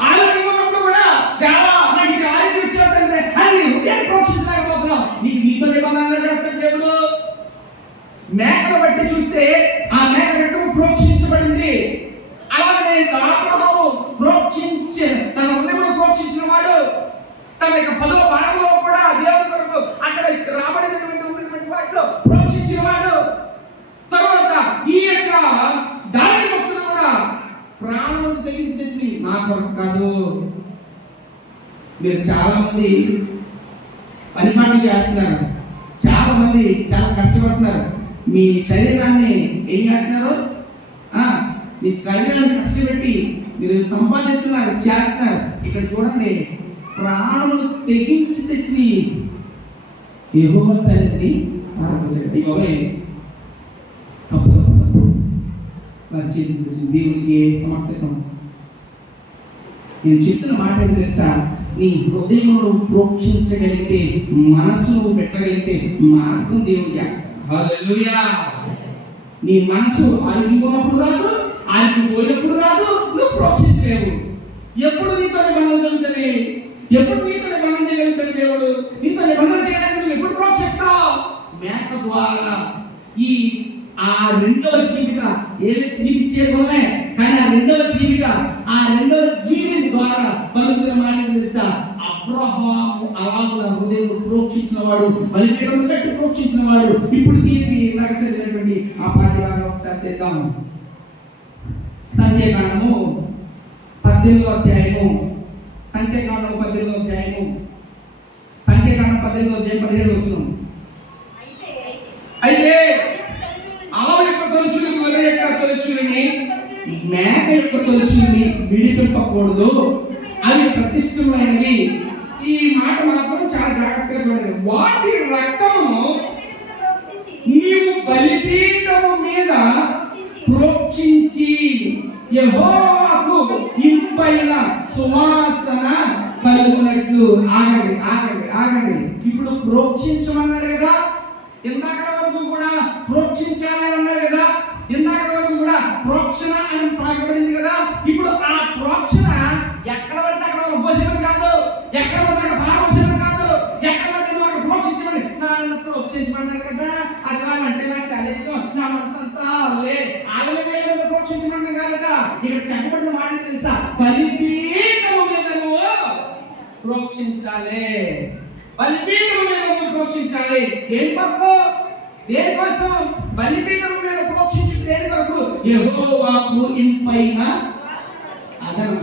ఆరోగ్యం ఉన్నప్పుడు కూడా దేవా నాకు ఆరోగ్యం ఇచ్చావు తండ్రి అని మేకను బట్టి చూస్తే ఆ మేక రక్తం ప్రోక్షించబడింది. అలాగే అబ్రహాము ప్రోక్షించే తన హృదయంలో ప్రోక్షించిన వాడు తన యొక్క 10వ భాగంలో కూడా దేవుని కొరకు అక్కడ ఉన్నటువంటి వాటిలో ప్రోక్షించిన వాడు. తర్వాత ఈ యొక్క దాని భక్తులు కూడా ప్రాణమును తెగించి తెచ్చి నా కొరకు కాదు. మీరు చాలా మంది పని పనులు చేస్తున్నారు, చాలా మంది చాలా కష్టపడుతున్నారు, మీ శరీరాన్ని ఏం చేస్తున్నారు? మీ శరీరాన్ని కష్టపెట్టి మీరు సంపాదిస్తున్నారు, చేస్తున్నారు. ఇక్కడ చూడండి, ప్రాణములు తెగించి తెచ్చి యెహోవా సన్నిధిని తప్పు వారి చేతికి వచ్చింది. దేవునికి సమర్పితం. నేను చెప్తున్న మాట ఏంటి తెలుసా? నీ హృదయంలో ప్రోక్షించగలిగితే, మనసును పెట్టగలిగితే మార్గం దేవుడు చేస్తాడు. హల్లెలూయా. నీ మనసు ఆగిపోయినప్పుడు రాదు, ఆగిపోయినప్పుడు రాదు, నువ్వు ప్రోక్షించలేవు. ఎప్పుడు నీతో నిబంధన జరుగుతుంది? ఎప్పుడు నీతో నిబంధన చేయగలుగుతాడు దేవుడు? నీతో నిబంధన చేయడానికి నువ్వు ఎప్పుడు ప్రోక్షిస్తావు? మేక ద్వారా ఆ రెండవ జీవిగా ఏదైతే జీవించేది మనమే, కానీ ఆ రెండవ జీవి ద్వారా పలుకుతున్న మాట తెలుసా? అబ్రహాము అలాగున హృదయం ప్రోక్షించిన వాడు, బలిపీఠం కట్టి ప్రోక్షించిన వాడు. ఇప్పుడు దీనికి నాకు చదివినటువంటి ఆ పాఠ్యభాగం ఒకసారి తెద్దాం. సంఖ్యాకాండము 18వ అధ్యాయము, సంఖ్యాకాండము 18వ అధ్యాయము, సంఖ్యాకాండం 18వ అధ్యాయం 17వ వచనం. అయితే ఆవు యొక్క తొలుచుని, గొర్రె యొక్క తొలుచుని, మేక యొక్క తొలుచుని విడిపింపకూడదు, అవి ప్రతిష్టమైనవి. ఈ మాట మాత్రం చాలా జాగ్రత్తగా చూడండి. వాటి రక్తము నీవు బలిపీఠము మీద ప్రోక్షించి యెహోవాకు ఇంపైన సువాసన కలుగునట్లు. ఆగండి. ఇప్పుడు ప్రోక్షించమన్నారు కదా, ఇందాక వరకు కూడా ప్రోక్షించాలి అన్నారు కదా, ఇందాక వరకు కూడా ప్రోక్షణ అని పాకబడింది కదా. ఇప్పుడు ఆ ప్రోక్షణ ఎక్కడ పడితే అక్కడ పోసేమని కాదు, ఎక్కడ పడితే అక్కడ పారపోసేమని కాదు, ఎక్కడ పడితే అక్కడ ప్రోక్షించమని. నన్ను ప్రోక్షించమన్నారు కదా, అది వాళ్ళంటే నాకు చాలా ఇష్టం, నా మనసంతా ఆల మీద ప్రోక్షించమని కాదట. ఇక్కడ చెప్పబడిన మాట తెలుసా? బలిపీఠము మీద నువ్వు ప్రోక్షించాలి. బలిపీఠం మీద ప్రోక్షించాలి. దేనికోసం? బలిపీఠం మీద ప్రోక్షించి దేని కొరకు? యెహోవాకు ఇంపైన అదన.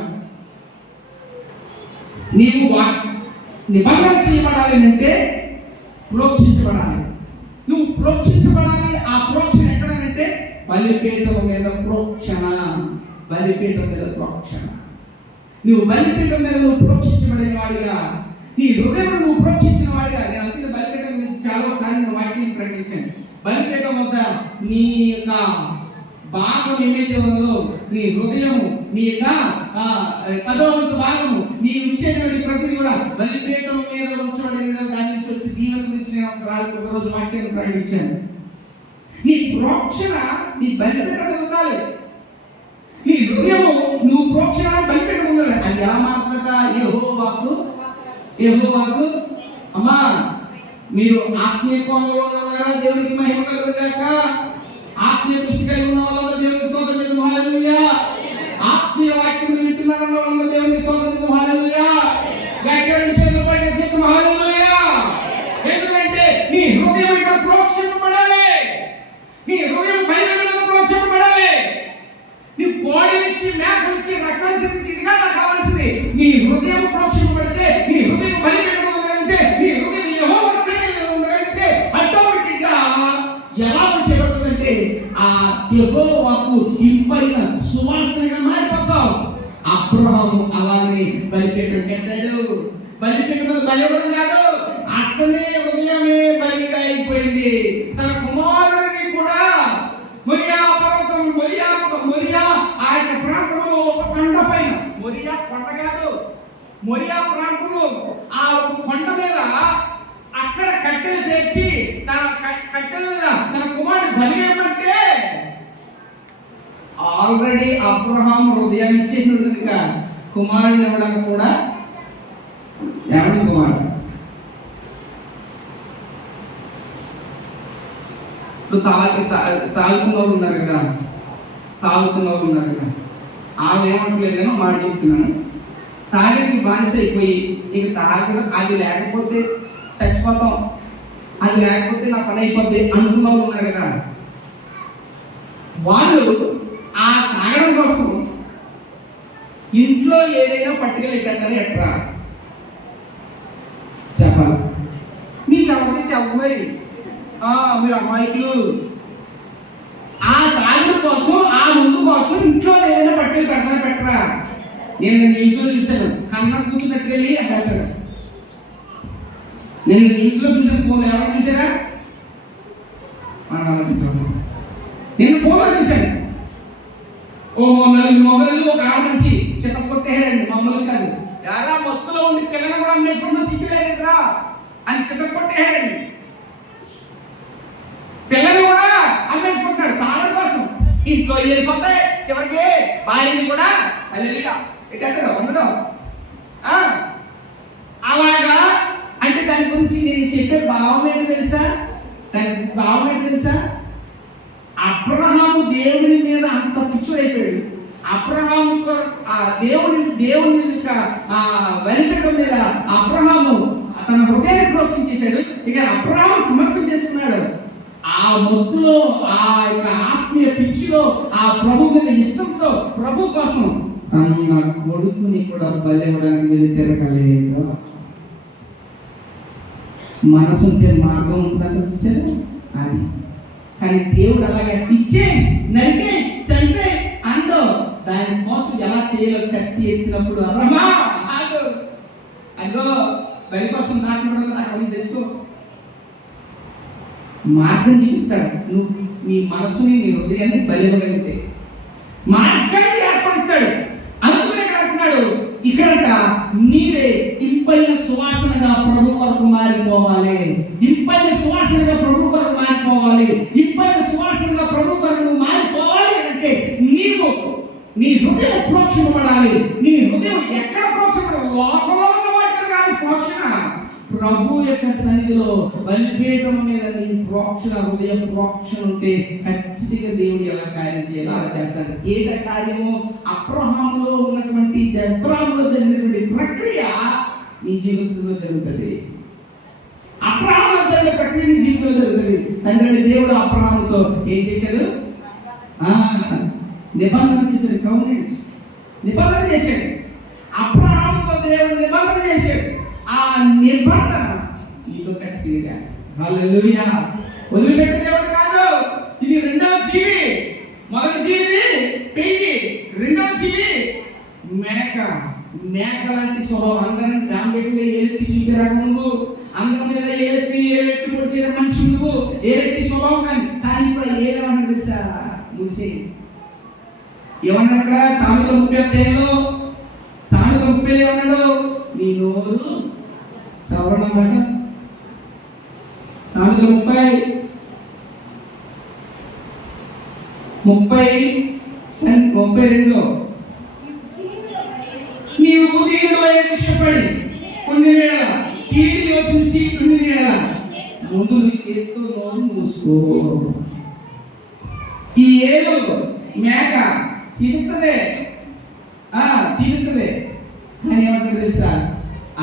నీవు నిబంధన చేయబడాలి అంటే ప్రోక్షించబడాలి. నువ్వు ప్రోక్షించబడాలి. ఆ ప్రోక్షణ ఎక్కడంటే బలిపీఠం మీద ప్రోక్షణ. బలిపీఠం మీద ప్రోక్షణ. నువ్వు బలిపీఠం మీద నువ్వు ప్రోక్షించబడిన వాడిగా, నీ హృదయం నువ్వు ప్రోక్షించిన వాడిగా. నేను అందుకే బలిపీఠం గురించి చాలాసార్లు వాక్యం ప్రకటించాను. బలిపీఠం వద్ద నీ యొక్క భాగం ఏమైతే ఉందో, నీ హృదయము, నీ యొక్క 10వ వంతు భాగము, నీ ఇచ్చేటువంటి ప్రతిదీ కూడా బలిపీఠం మీద ఉంచబడిన దాని నుంచి వచ్చి దీవెన గురించి నేను ఒక రోజు వాక్యాన్ని ప్రకటించాను. నీ ప్రోక్షణ నీ బలిపీఠం మీద ఉండాలి. నీ హృదయము నువ్వు ప్రోక్షణ బలిపీఠం ఉండాలి. అది ఆ మాత్రక యెహోవాకు అమ్మా, మీరు ఆత్మీయ కోణంలో ఉన్నారా? దేవునికి మహిమ కలుగుగాక. ఆత్మీయ దృష్టి కలిగి ఉన్న వాళ్ళందరూ దేవునికి స్తోత్రం చెప్తాం. హల్లెలూయా. ఆత్మీయ వాక్యం వింటున్న వాళ్ళందరూ దేవునికి స్తోత్రం చెప్తాం. హల్లెలూయా. గట్టిగా చేతులు పైకి చెప్తాం. హల్లెలూయా. ఎందుకంటే నీ హృదయం ఇక్కడ ప్రోక్షింపబడాలి. నీ హృదయం బలిపీఠం మీద ప్రోక్షింపబడాలి. నీ కోడినిచ్చి, మేకనిచ్చి, రక్తాన్ని ఇది కాదు కావాల్సింది. నీ హృదయం ప్రోక్షింపబడితే, నీ హృదయం బలిపీఠం ఉండగలిగితే, నీ హృదయం యెహోవా సన్నిధిలో ఉండగలిగితే ఆటోమేటిక్గా ఎలా చేయబడుతుందంటే ఆ యెహోవాకు ఇంపైన సువాసనగా మారిపోతావు. అబ్రహాము అలాగే బలిపీఠం కట్టాడు. బలిపీఠం మీద బలి ఇవ్వడం కాదు, అతనే హృదయమే బలిగా అయిపోయింది. తన కుమారుడిని కూడా మొరియా పర్వతం, మొరియా ఆ యొక్క ప్రాంతంలో ఒక కొండ పైన, మొరియా కొండ కాదు, మొరియా ప్రాంతంలో ఆ కొండ మీద అక్కడ కట్టెలు పేర్చి తన కట్టెల మీద తన కుమారుడు బలి ఇవ్వమంటే ఆల్రెడీ అబ్రహాం హృదయాన్ని ఇచ్చేసినట్టు కనుక కుమారుడు ఇవ్వడానికి కూడా ఎవరి కుమారుడు ఇప్పుడు తాగుతున్న వాళ్ళు ఉన్నారు కదా, వాళ్ళు ఏమంటలేదు కానీ మాట చెప్తున్నాను. తాగడానికి బానిస అయిపోయి ఇక తాగడం అది లేకపోతే చచ్చిపోతాం, అది లేకపోతే నా పని అయిపోద్ది అనుకున్న వాళ్ళు ఉన్నారు కదా, వాళ్ళు ఆ తాగడం కోసం ఇంట్లో ఏదైనా పట్టుకెళ్ళి పెట్టేస్తారు. ఎట్రా చెప్పాలి మీకు ఎవరికి అమ్మాయి మీరు అమ్మాయిలు ఆ తాగుడు కోసం ఆ ముందు కోసం ఇంట్లో ఏదైనా పట్టుకెళ్ళి పెడతారు. పెట్టరా నేను న్యూస్లో చూశాను, కన్నా కూతురు పట్టుకెళ్ళి పెడతాడు. నేను న్యూస్లో చూసాను, ఫోన్ ఎవరైనా చూసారా? నేను ఫోన్లో చూశాను. ఓ 4 మొగలు ఒక ఆడ మనిషి చిత్త కొట్టేయారండి, మామూలు కాదు. ఎలా మొత్తులో ఉండి పిల్లని కూడా అమ్మేసుకుంటా సిగ్గులేదురా అని చిత్త కొట్టేయారండి. పిల్లని కూడా అమ్మేసుకుంటున్నాడు తాగడం కోసం. ఇంట్లో వెళ్ళిపోతే చివరికి భార్యని కూడా ఎట్టేస్తాడు ఉండడం. అలాగా అంటే దాని గురించి నేను చెప్పే భావం ఏంటో తెలుసా? అబ్రహాము దేవుని మీద అంత పిచ్చుడైపోయాడు. అబ్రహాము దేవుని బలిపీఠం మీద అబ్రహాము తన హృదయాన్ని ప్రోత్సహించేశాడు. ఇక అబ్రహాము సమర్పణ చేసుకున్నాడు. ఆ మొత్తులో ఆ యొక్క ఆత్మీయ పిచ్చిలో ఆ ప్రభు మీద ఇష్టంతో ప్రభు కోసం తన కొడుకుని కూడా బలివ్వడానికి వెళ్ళి తిరగలేదు. మనసుంటే మార్గం ఉంటుందని చూశారు అది. కానీ దేవుడు అలాగే ఇచ్చే నరికే చంపే అండో దానికోసం ఎలా చేయాలో కత్తి ఎత్తినప్పుడు అమ్మా అగో బలి కోసం దాచబడదు అక్కడ తెచ్చుకోవచ్చు. మార్గం చూపిస్తాడు. నువ్వు నీ మనసుని నీ హృదయాన్ని బలివ్వగలిగితే మార్గాన్ని ఏర్పరుస్తాడు. అందుకనే అంటున్నాడు ఇక్కడట నీవే ఇంపైన సువాసనగా ప్రభు వరకు మారిపోవాలి. ఇంపైన సువాసనగా ప్రభు వరకు మారిపోవాలి. ఇంపైన సువాసనగా ప్రభు వరకు మారిపోవాలి అంటే నీవు నీ హృదయం ప్రోక్షణపడాలి. నీ హృదయం ఎక్కడ ప్రోక్షణపడాలి? లోకంలో ఉన్న వాటికి కాదు ప్రోక్షణ. ప్రభు యొక్క సన్నిధిలో బలిపీఠం మీద నీ ప్రోక్షణ హృదయ ప్రోక్షణ ఉంటే ఖచ్చితంగా దేవుడు ఎలా కార్యం చేయాలో అలా చేస్తాడు. ఏట కార్యము? అబ్రహాములో ఉన్నటువంటి అబ్రహాములో జరిగినటువంటి ప్రక్రియ నీ జీవితంలో జరుగుతుంది. అబ్రహాములో జరిగిన ప్రక్రియ నీ జీవితంలో జరుగుతుంది. తండ్రి దేవుడు అబ్రహాముతో ఏం చేశాడు? నిబంధన చేశాడు. కౌనెంట్ నిబంధన చేశాడు. అబ్రహాముతో దేవుడు నిబంధన చేశాడు. ఆ నిబంధన నీతో ఖచ్చితంగా హల్లెలూయా వదిలిపెట్టే దేవుడు కాదు. ఇది రెండవ జీవి. మొదటి జీవి పెంకి, రెండవ జీవి మేక లాంటి స్వభావం. అందరం దాంబెట్టుగా ఏలెత్తి చూపిరాక నువ్వు, అందరి మీద ఏలెత్తి పొడిచిన మనిషి నువ్వు, ఏలెత్తి స్వభావం. కానీ ఇప్పుడు ఏలేమన్నా తెలుసా? ముసి ఏమన్నా అక్కడ సామెతల 30 సామెతల 30 ఏమన్నాడు? నీ నోరు చదవడం సామెతల 32 నీవు దీనిలో ఇష్టపడి కొన్ని వేళ కీడి యోచించి కొన్ని వేళ ముందు నీ చేతితో నోరు మూసుకో. ఈ ఏలు మేక చీడుతుంది కానీ ఏమంటాడు తెలుసా?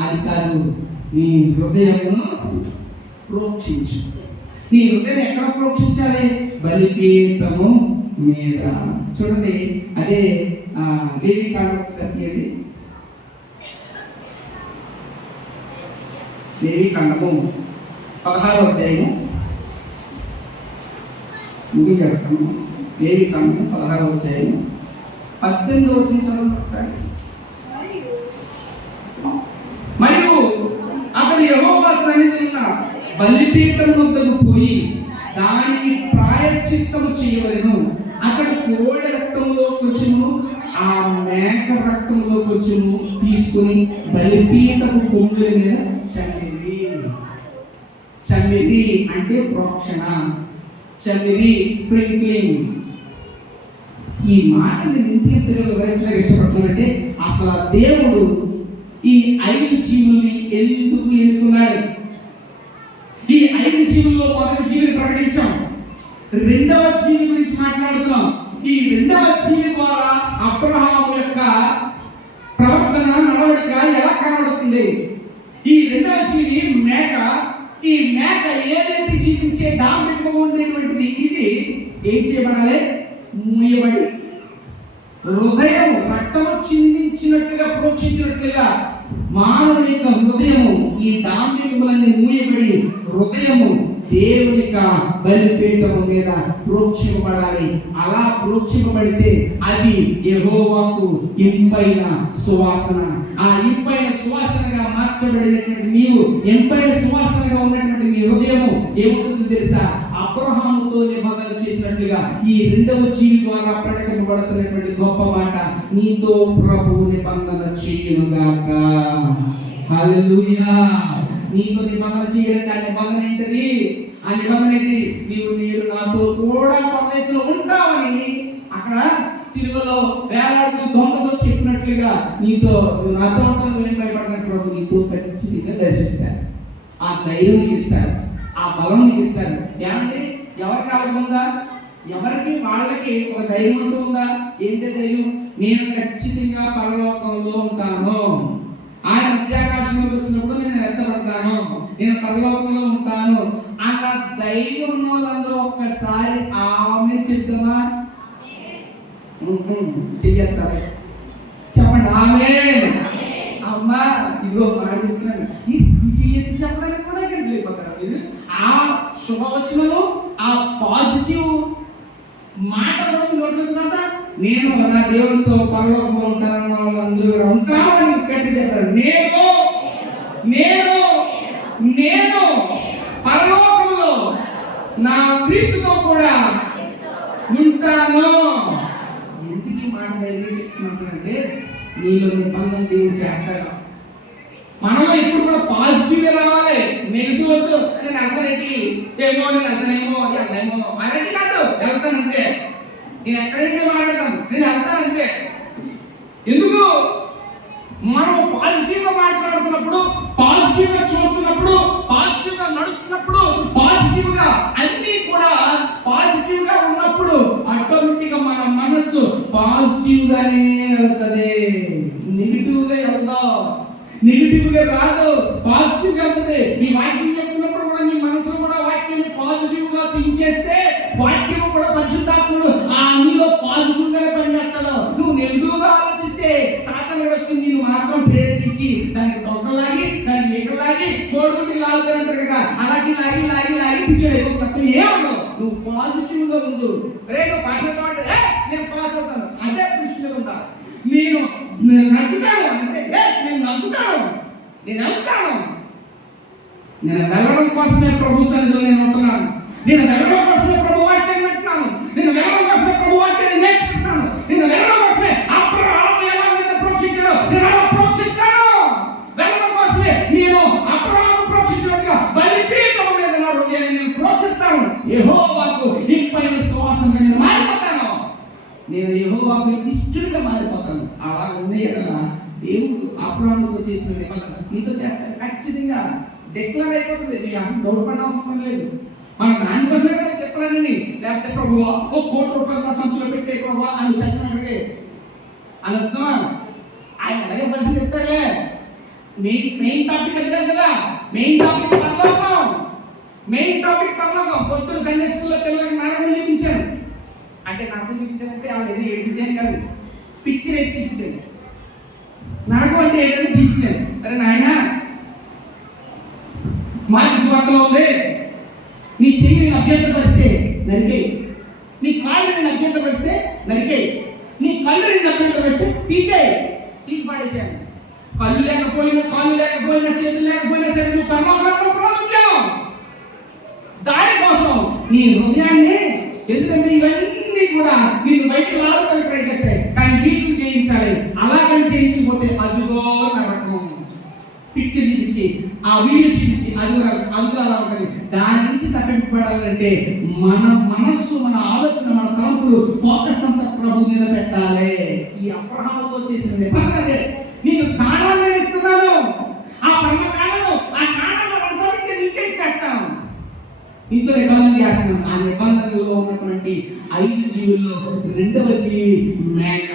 అది కాదు, నీ హృదయమును ప్రోక్షించు. నీ హృదయం ఎక్కడ ప్రోక్షించాలి? బలిపీఠము మీద. చూడండి అదే లేవి కాండం ఒకసారి అండి. లేవి కాండము 16వ అధ్యాయము ముగించేస్తాము. లేవి కాండము 16వ అధ్యాయము 18వ వచనం చదవండి ఒకసారి. మరియు అతడు యెహోవా సన్నిధిలో ఉన్న బలిపీఠం వద్దకు పోయి దానికి ప్రాయశ్చిత్తము చేయవలెను. అతడు కోడె రక్తంలో కొంచెము ఆ మేక రక్తంలో కొంచెము తీసుకుని బలిపీఠపు కొమ్ముల మీద చమ్మిరి అంటే ప్రోక్షణ, చమ్మిరి స్ప్రింక్లింగ్. ఈ మాట నేను ఇంటికి వివరించడానికి ఇష్టపడుతున్నానంటే అసలు దేవుడు ఈ 5 జీవుల్ని ఎందుకు ఎన్నుకున్నాడు? ఈ 5 జీవుల్లో మొదటి జీవిని ప్రకటించాం. రెండవ జీవి గురించి మాట్లాడుతున్నాం. ఈ రెండవ జీవి ద్వారా అబ్రహాము యొక్క ప్రవర్తన నడవడిక ఎలా కనబడుతుంది? ఈ రెండవ జీవి మేక. ఈ మేక ఏదైతే జీవించే డాంబికం ఉండేటువంటిది ఇది ఏం చేయబడాలి? మూయబడి హృదయం రక్తము చిందించినట్లుగా ప్రోక్షించినట్లుగా మానవుని యొక్క హృదయము ఈ డాంబికములన్నీ మూయబడి హృదయము దేవుని యొక్క బలిపీఠము మీద ప్రోక్షింపబడాలి. అలా ప్రోక్షింపబడితే అది యెహోవాకు ఇంపైన సువాసన. ఆ ఇంపైన సువాసనగా మార్చబడినటువంటి నీవు, ఇంపైన సువాసనగా ఉన్నటువంటి నీ హృదయము ఏముంటుందో తెలుసా? అబ్రహాముతో నిబంధన చేసినట్లుగా ఈ రెండవ జీవి ద్వారా ప్రకటింపబడుతున్నటువంటి గొప్ప మాట, నీతో ప్రభువు నిబంధన చేయునుగాక. హల్లెలూయా. నీతో నిబంధన చేయాలంటే ఆ నిబంధన ఏంటది? ఆ నిబంధన ఏంటి? నీవు నేడు నాతో కూడా పరదేశంలో ఉంటావని అక్కడ సిలువలో వేలాడుతూ దొంగతో చెప్పినట్లుగా నీతో నువ్వు నాతో ఉంటావు, నువ్వేం భయపడతాను, ప్రభు నీతో ఖచ్చితంగా దర్శిస్తాడు. ఆ ధైర్యం నీకు ఇస్తాడు, ఆ బలం నీకు ఇస్తాడు. ఏమంటే ఎవరికి ఆలోచన ఉందా? ఎవరికి వాళ్ళకి ఒక ధైర్యం అంటూ ఉందా? ఏంటి ధైర్యం? నేను ఖచ్చితంగా పరలోకంలో ఉంటాను, ఆయన మధ్యాకాశంలోకి వచ్చినప్పుడు నేను ఎత్తబడతాను, నేను పరలోకంలో ఉంటాను అన్న ధైర్యం ఉన్న వాళ్ళందరూ ఒక్కసారి ఆమె చెప్తామా? చెయ్యత్తారు, చెప్పండి ఆమె. అమ్మా ఇదిగో మాట చెప్తున్నాను, ఈ చెప్పడానికి కూడా గెలిపోతారు మీరు. ఆ శుభవచనము, ఆ పాజిటివ్ మాట కూడా నోటి తర్వాత నేను నా దేవునితో పరలోకంలో ఉంటానన్న వాళ్ళందరూ కూడా ఉంటామని గట్టి చెప్తారు. నేను పరలోకంలో నా క్రీస్తుతో కూడా ఉంటాను. ఎందుకు ఈ మాట చెప్తున్నానంటే నీలో నిబంధన దేవుడు చేస్తాడు. మనలో ఇప్పుడు కూడా పాజిటివ్ రావాలి, నెగిటివ్ వద్దు. నేను అంతనేటి ఏమో, నేను అంతనేమో అన్నేమో అలాంటి కాదు. వెళ్తాను అంతే, నేను ఎక్కడైతే మాట్లాడతాను, నేను వెళ్తాను అంతే. ఎందుకు? మనం పాజిటివ్ గా మాట్లాడుతున్నప్పుడు, పాజిటివ్ గా చూస్తున్నప్పుడు, పాజిటివ్ గా నడుస్తున్నప్పుడు, పాజిటివ్ గా అన్ని కూడా పాజిటివ్ గా ఉన్నప్పుడు ఆటోమేటిక్ గా మన మనస్సు పాజిటివ్ గానే వెళ్తుంది. నెగిటివ్ గా వెళ్దాం, నెగిటివ్ గా రాదు, పాజిటివ్ గా వెళ్తుంది. ఈ వాక్యం చెప్తున్నప్పుడు కూడా నీ మనసులో కూడా వాక్యాన్ని పాజిటివ్ గా థింక్ చేస్తే వాక్యం కూడా పరిశుద్ధాత్ముడు ఆ నీలో పాజిటివ్ గా పనిచేస్తాడు. నువ్వు నెగిటివ్ గా ఆలోచిస్తే సాతానుడు వచ్చి నిన్ను మాత్రం ప్రేరేపించి దానికి డొక్కలాగి, దానికి ఎగలాగి, కోడుకుంటే లాగుతారంటారు కదా, అలాంటి లాగి లాగి లాగి పిచ్చోడు ఏమన్నావు? నువ్వు పాజిటివ్ గా ఉండు. రేపు పాస్ అవుతావు అంటే నేను పాస్ అవుతాను, అదే దృష్టిలో ఉంటా. నేను నచ్చుతాను అంటే నేను నచ్చుతాను, నేను వెళ్తాను. నేను వెళ్ళడం కోసమే ప్రభు సన్నిధిలో నేను ఉంటున్నాను. నేను వెళ్ళడం కోసమే ప్రభు వాక్యాన్ని వింటున్నాను. నేను వెళ్ళడం కోసమే ప్రభు వాక్యాన్ని నేర్చుకుంటున్నాను. నేను వెళ్ళడం కోసమే అబ్రహాము ఎలా నిన్ను ప్రోక్షించాడో నేను అలా ప్రోక్షిస్తాను. వెళ్ళడం కోసమే నేను అబ్రహాము ప్రోక్షించినట్టుగా బలిపీఠం మీద నా హృదయాన్ని నేను ప్రోక్షిస్తాను. యెహోవాకు ఇంపైన సువాసనగా నేను మారిపోతాను. నేను యెహోవాకు ఇష్టంగా మారిపోతాను. అలా ఉన్నాయి కదా దేవుడు అబ్రహాముతో చేసిన నిబంధన నీతో చేస్తాడు. ఖచ్చితంగా డిక్లేర్ అయిపోతుంది. నీకు అసలు డౌట్ పడిన అవసరం లేదు. మన దానికోసమే కదా చెప్పాలని, లేకపోతే ప్రభువా ₹1,00,00,000 నా సంచులో పెట్టే ప్రభువా అని చదివినట్టుగా అని అర్థమా? ఆయన అలాగే పరిస్థితి చెప్తాడులే. మెయిన్ టాపిక్ అది కాదు కదా. మెయిన్ టాపిక్ పరలోకం. మెయిన్ టాపిక్ పరలోకం. పొద్దున సండే స్కూల్లో పిల్లలకి నరకం చూపించాను. అంటే నరకం చూపించానంటే ఆవిడ ఏదో ఏడిపించాను కాదు, పిక్చర్ వేసి చూపించాను. నరకం అంటే ఏదైనా చూపించాను. అరే నాయన, మార్కు సువార్తలో ఉంది, నీ చెయ్యి నేను అభ్యంతరపరిస్తే నరికేయి, నీ కాళ్ళు నేను అభ్యంతరపరిస్తే నరికేయి, నీ కళ్ళు నేను అభ్యంతరపరిస్తే పీకి పాడేసాను. కళ్ళు లేకపోయినా, కాళ్ళు లేకపోయినా, చేతులు లేకపోయినా సరే నువ్వు పరలోకంలో ప్రాముఖ్యం. దానికోసం నీ హృదయాన్ని, ఎందుకంటే ఇవన్నీ కూడా నీకు బయటకు రావడానికి ప్రయత్నిస్తాయి, కానీ వీటిని చేయించాలి. అలాగని చేయించకపోతే అదిగో నరకం. పిక్చర్ చూపించి, ఆ వీడియో చూపించి అందులో అలా ఉంటుంది. దాని నుంచి తప్పింపబడాలంటే మన మనస్సు, మన ఆలోచన, మన తలంపులు, ఫోకస్ అంతా ప్రభు మీద పెట్టాలి. ఈ అబ్రహాముతో చేసిన నిబంధన నీకు కారణాన్ని ఇస్తున్నాను. ఆ పరమ కారణం, ఆ కారణం నీకే చేస్తాను, నీతో నిబంధన చేస్తున్నాను. ఆ నిబంధనలో రెండవ జీవి మేక.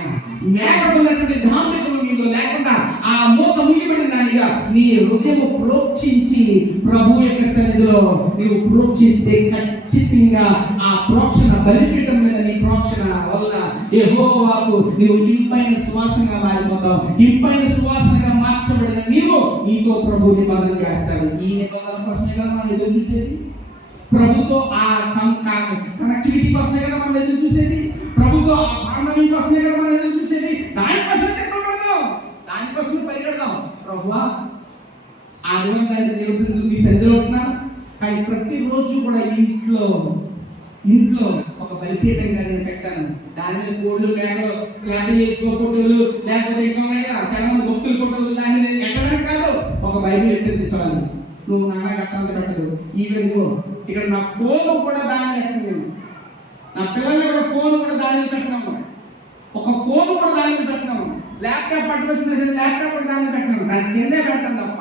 మేకకు ఉన్నటువంటి డాంబికము నీలో లేకుండా ఆ మూత ముగిపడిన దానిగా నీ హృదయం ప్రోక్షించి ప్రభు యొక్క సన్నిధిలో నీవు ప్రోక్షిస్తే ఖచ్చితంగా ఆ ప్రోక్షణ బలిపీఠం మీద నీ ప్రోక్షణ వల్ల యెహోవాకు నీవు ఇంపైన సువాసనగా మారిపోతావు. ఇంపైన సువాసనగా మార్చబడిన నీవు నీతో ప్రభు నిబంధన చేస్తాడు. ఈ నిబంధన కోసమే కదా మనం ఎదురు చూసేది. ప్రభుతో ఆ కనెక్టివిటీ కోసమే కదా మనం ఎదురు చూసేది. ప్రభుతో ఆ బాంధవ్యం కోసమే కదా మనం ఎదురు చూసేది. దానికోసం తిప్పబడదాం, దానికోసం పరిగెడదాం. ప్రభువా ఆదివారం దాన్ని దేవుడి సన్నిధిలో మీ సన్నిధిలో ఉంటున్నాను, కానీ ప్రతిరోజు కూడా ఇంట్లో ఒక బలిపీఠంగా నేను పెట్టాను. దాని మీద కోళ్ళు మేకలు ప్రార్థన చేసుకో ఫోటోలు లేకపోతే ఇంకా ఉన్నాయి కదా చాలా భక్తుల ఫోటోలు దాని మీద పెట్టడానికి కాదు, ఒక బైబిల్ ఎట్టు తీసుకోవాలి. నువ్వు నాన్న గతంత పెట్టదు. ఈవెన్ ఇక్కడ నా ఫోన్ కూడా దాన్ని పెట్టను, నా పిల్లల్ని కూడా ఫోన్ కూడా దాని పెట్టినాము, ఒక ఫోన్ కూడా దాని పెట్టినాము, ల్యాప్టాప్ పట్టుకొచ్చిన సరే ల్యాప్టాప్ కూడా దాన్ని పెట్టినాము. దాని కిందే పెట్టాను తప్ప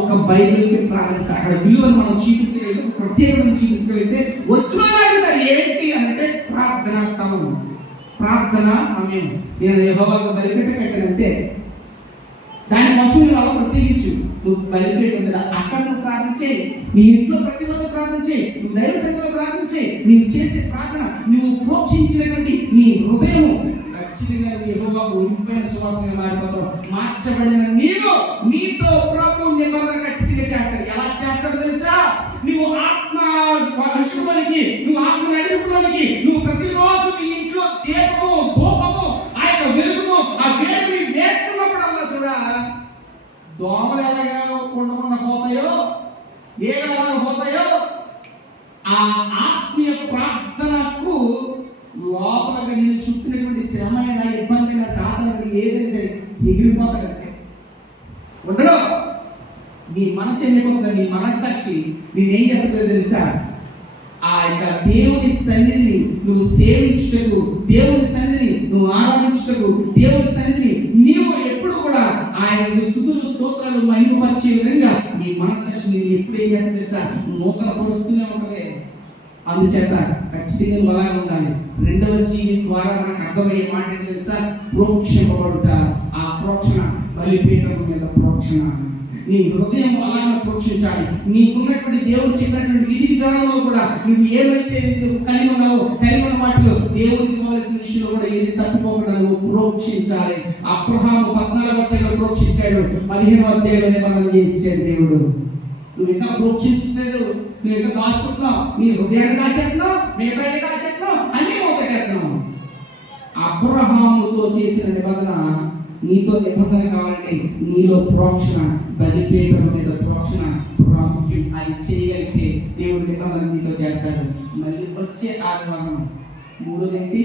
ఒక బైబిల్కి ప్రాధాన్యత అక్కడ విలువను మనం చూపించగలిగితే, ప్రత్యేకతను చూపించగలిగితే వచ్చిన అడుగుతారు ఏంటి అంటే ప్రార్థనా స్థలం, ప్రార్థనా సమయం. నేను యెహోవాకు బలిపీఠం పెట్టానంటే దానికోసం నువ్వు అలా ప్రత్యేకించు. నువ్వు బలిపీఠం కదా అక్కడ నువ్వు ప్రార్థన చేయి, నీ ఇంట్లో ప్రతిరోజు ప్రార్థన చేయి, నువ్వు దైవ సంఘంలో ప్రార్థన చేయి. నువ్వు చేసే ప్రార్థన నువ్వు ప్రోక్షించినటువంటి నీ హృదయం ఖచ్చితంగా యెహోవాకు ఇంపైన సువాసనగా మారిపోతావు. మార్చబడిన నీవు నీతో ప్రభు నిబంధన ఖచ్చితంగా చేస్తాడు. ఎలా చేస్తాడో తెలుసా? నువ్వు ఆత్మ వర్షంలోనికి, నువ్వు ఆత్మ నడిపులోనికి, నువ్వు ప్రతిరోజు నీ ఇంట్లో దీపము ధూపము ఆ యొక్క వెలుగును ఆ వేడిని వేస్తున్నప్పుడల్లా చూడా దోమలు ఎలాగా ఉండకుండా పోతాయో, ఏలాగా పోతాయో, ఆ ఆత్మీయ ప్రార్థనకు లోపలగా నేను చుట్టినటువంటి శ్రమైన ఇబ్బంది అయిన సాధన ఏదైనా సరే ఎగిరిపోతాడంటే ఉండడు. నీ మనసు ఎన్నిపోతుంది, నీ మనస్సాక్షి నేనేం చేస్తుందో తెలుసా? ఆ యొక్క దేవుని సన్నిధిని నువ్వు సేవించుటకు, దేవుని సన్నిధిని నువ్వు ఆరాధించుటకు, దేవుని సన్నిధిని నీవు ఎప్పుడు కూడా ఆయన స్తుతులు స్తోత్రాలు మహిమపరిచే విధంగా నీ మనస్సాక్షి నేను ఎప్పుడు ఏం చేస్తా తెలుసా? నూతన పరుస్తూనే ఉంటది. అందుచేత ఖచ్చితంగా నువ్వు అలాగే ఉండాలి. రెండవ జీవి ద్వారా మనకు అర్థమయ్యే మాట ఏంటి తెలుసా? ప్రోక్షింపబడుట. ఆ ప్రోక్షణ బలిపీఠం మీద ప్రోక్షణ. నీ హృదయం అలాగే ప్రోక్షించాలి. నీకున్నటువంటి దేవుడు చెప్పినటువంటి విధి విధానంలో కూడా నువ్వు ఏమైతే కలిగి ఉన్నావో, కలిగి ఉన్న వాటిలో దేవుడికి ఇవ్వాల్సిన విషయంలో కూడా ఏది తప్పిపోకుండా నువ్వు ప్రోక్షించాలి. అబ్రహాము 14వ అధ్యాయంలో ప్రోక్షించాడు, 15వ అధ్యాయంలో మనం చేసాడు దేవుడు. నువ్వు ఇంకా ప్రోక్షించలేదు, నువ్వు ఇంకా దాచుకుంటున్నావు, నీ హృదయాన్ని దాచేస్తున్నావు, మిగతా దాచేస్తున్నావు, అన్ని మూతకెత్తున్నావు. అబ్రహాముతో చేసిన నిబంధన నీతో నిబంధన కావాలంటే నీలో ప్రోక్షణ, బలిపీఠం మీద ప్రోక్షణ ప్రాముఖ్యం. అది చేయగలిగితే దేవుడు నిబంధన నీతో చేస్తాడు. మళ్ళీ వచ్చే ఆదివారం మూడోదేంటి?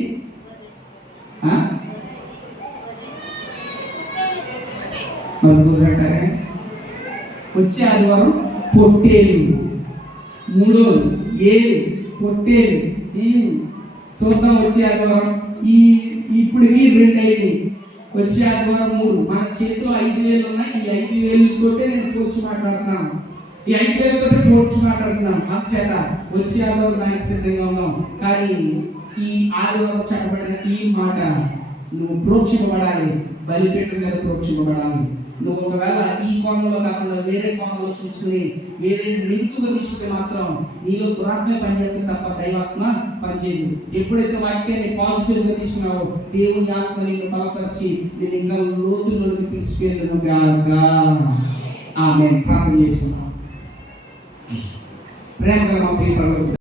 అంటారే వచ్చే ఆదివారం పొట్టేలు, మూడోది ఏలు, పొట్టేలు. చూద్దాం వచ్చే ఆదివారం. ఇప్పటికి 2 అయింది, వచ్చే ఆదివారం 3. మన చేతిలో 5,000 ఉన్నాయి. ఈ 5,000 తోటే నేను కూర్చు మాట్లాడుతున్నాను, ఈ 5,000 తోటే కూర్చు మాట్లాడుతున్నాను. అందుచేత వచ్చే ఆదివారం దానికి సిద్ధంగా ఉన్నాం. కానీ ఈ ఆదివారం చెప్పబడిన ఈ మాట నువ్వు ప్రోక్షింపబడాలి, బలిపీఠం మీద ప్రోక్షింపబడాలి. నువ్వు ఒకవేళ ఈ కోణంలో కాకుండా వేరే కోణంలో చూసుకుని వేరే నెగిటివ్గా తీసుకుంటే మాత్రం నీలో దురాత్మ పనిచేస్తే తప్ప దైవాత్మ పనిచేయదు. ఎప్పుడైతే వాక్యాన్ని పాజిటివ్గా తీసుకున్నావో దేవుని ఆత్మ నిన్ను బలపరిచి నేను ఇంకా లోతుల్లోకి తీసుకెళ్ళను గాక. ఆమేన్. ప్రార్థన చేసుకున్నాం. ప్రేమ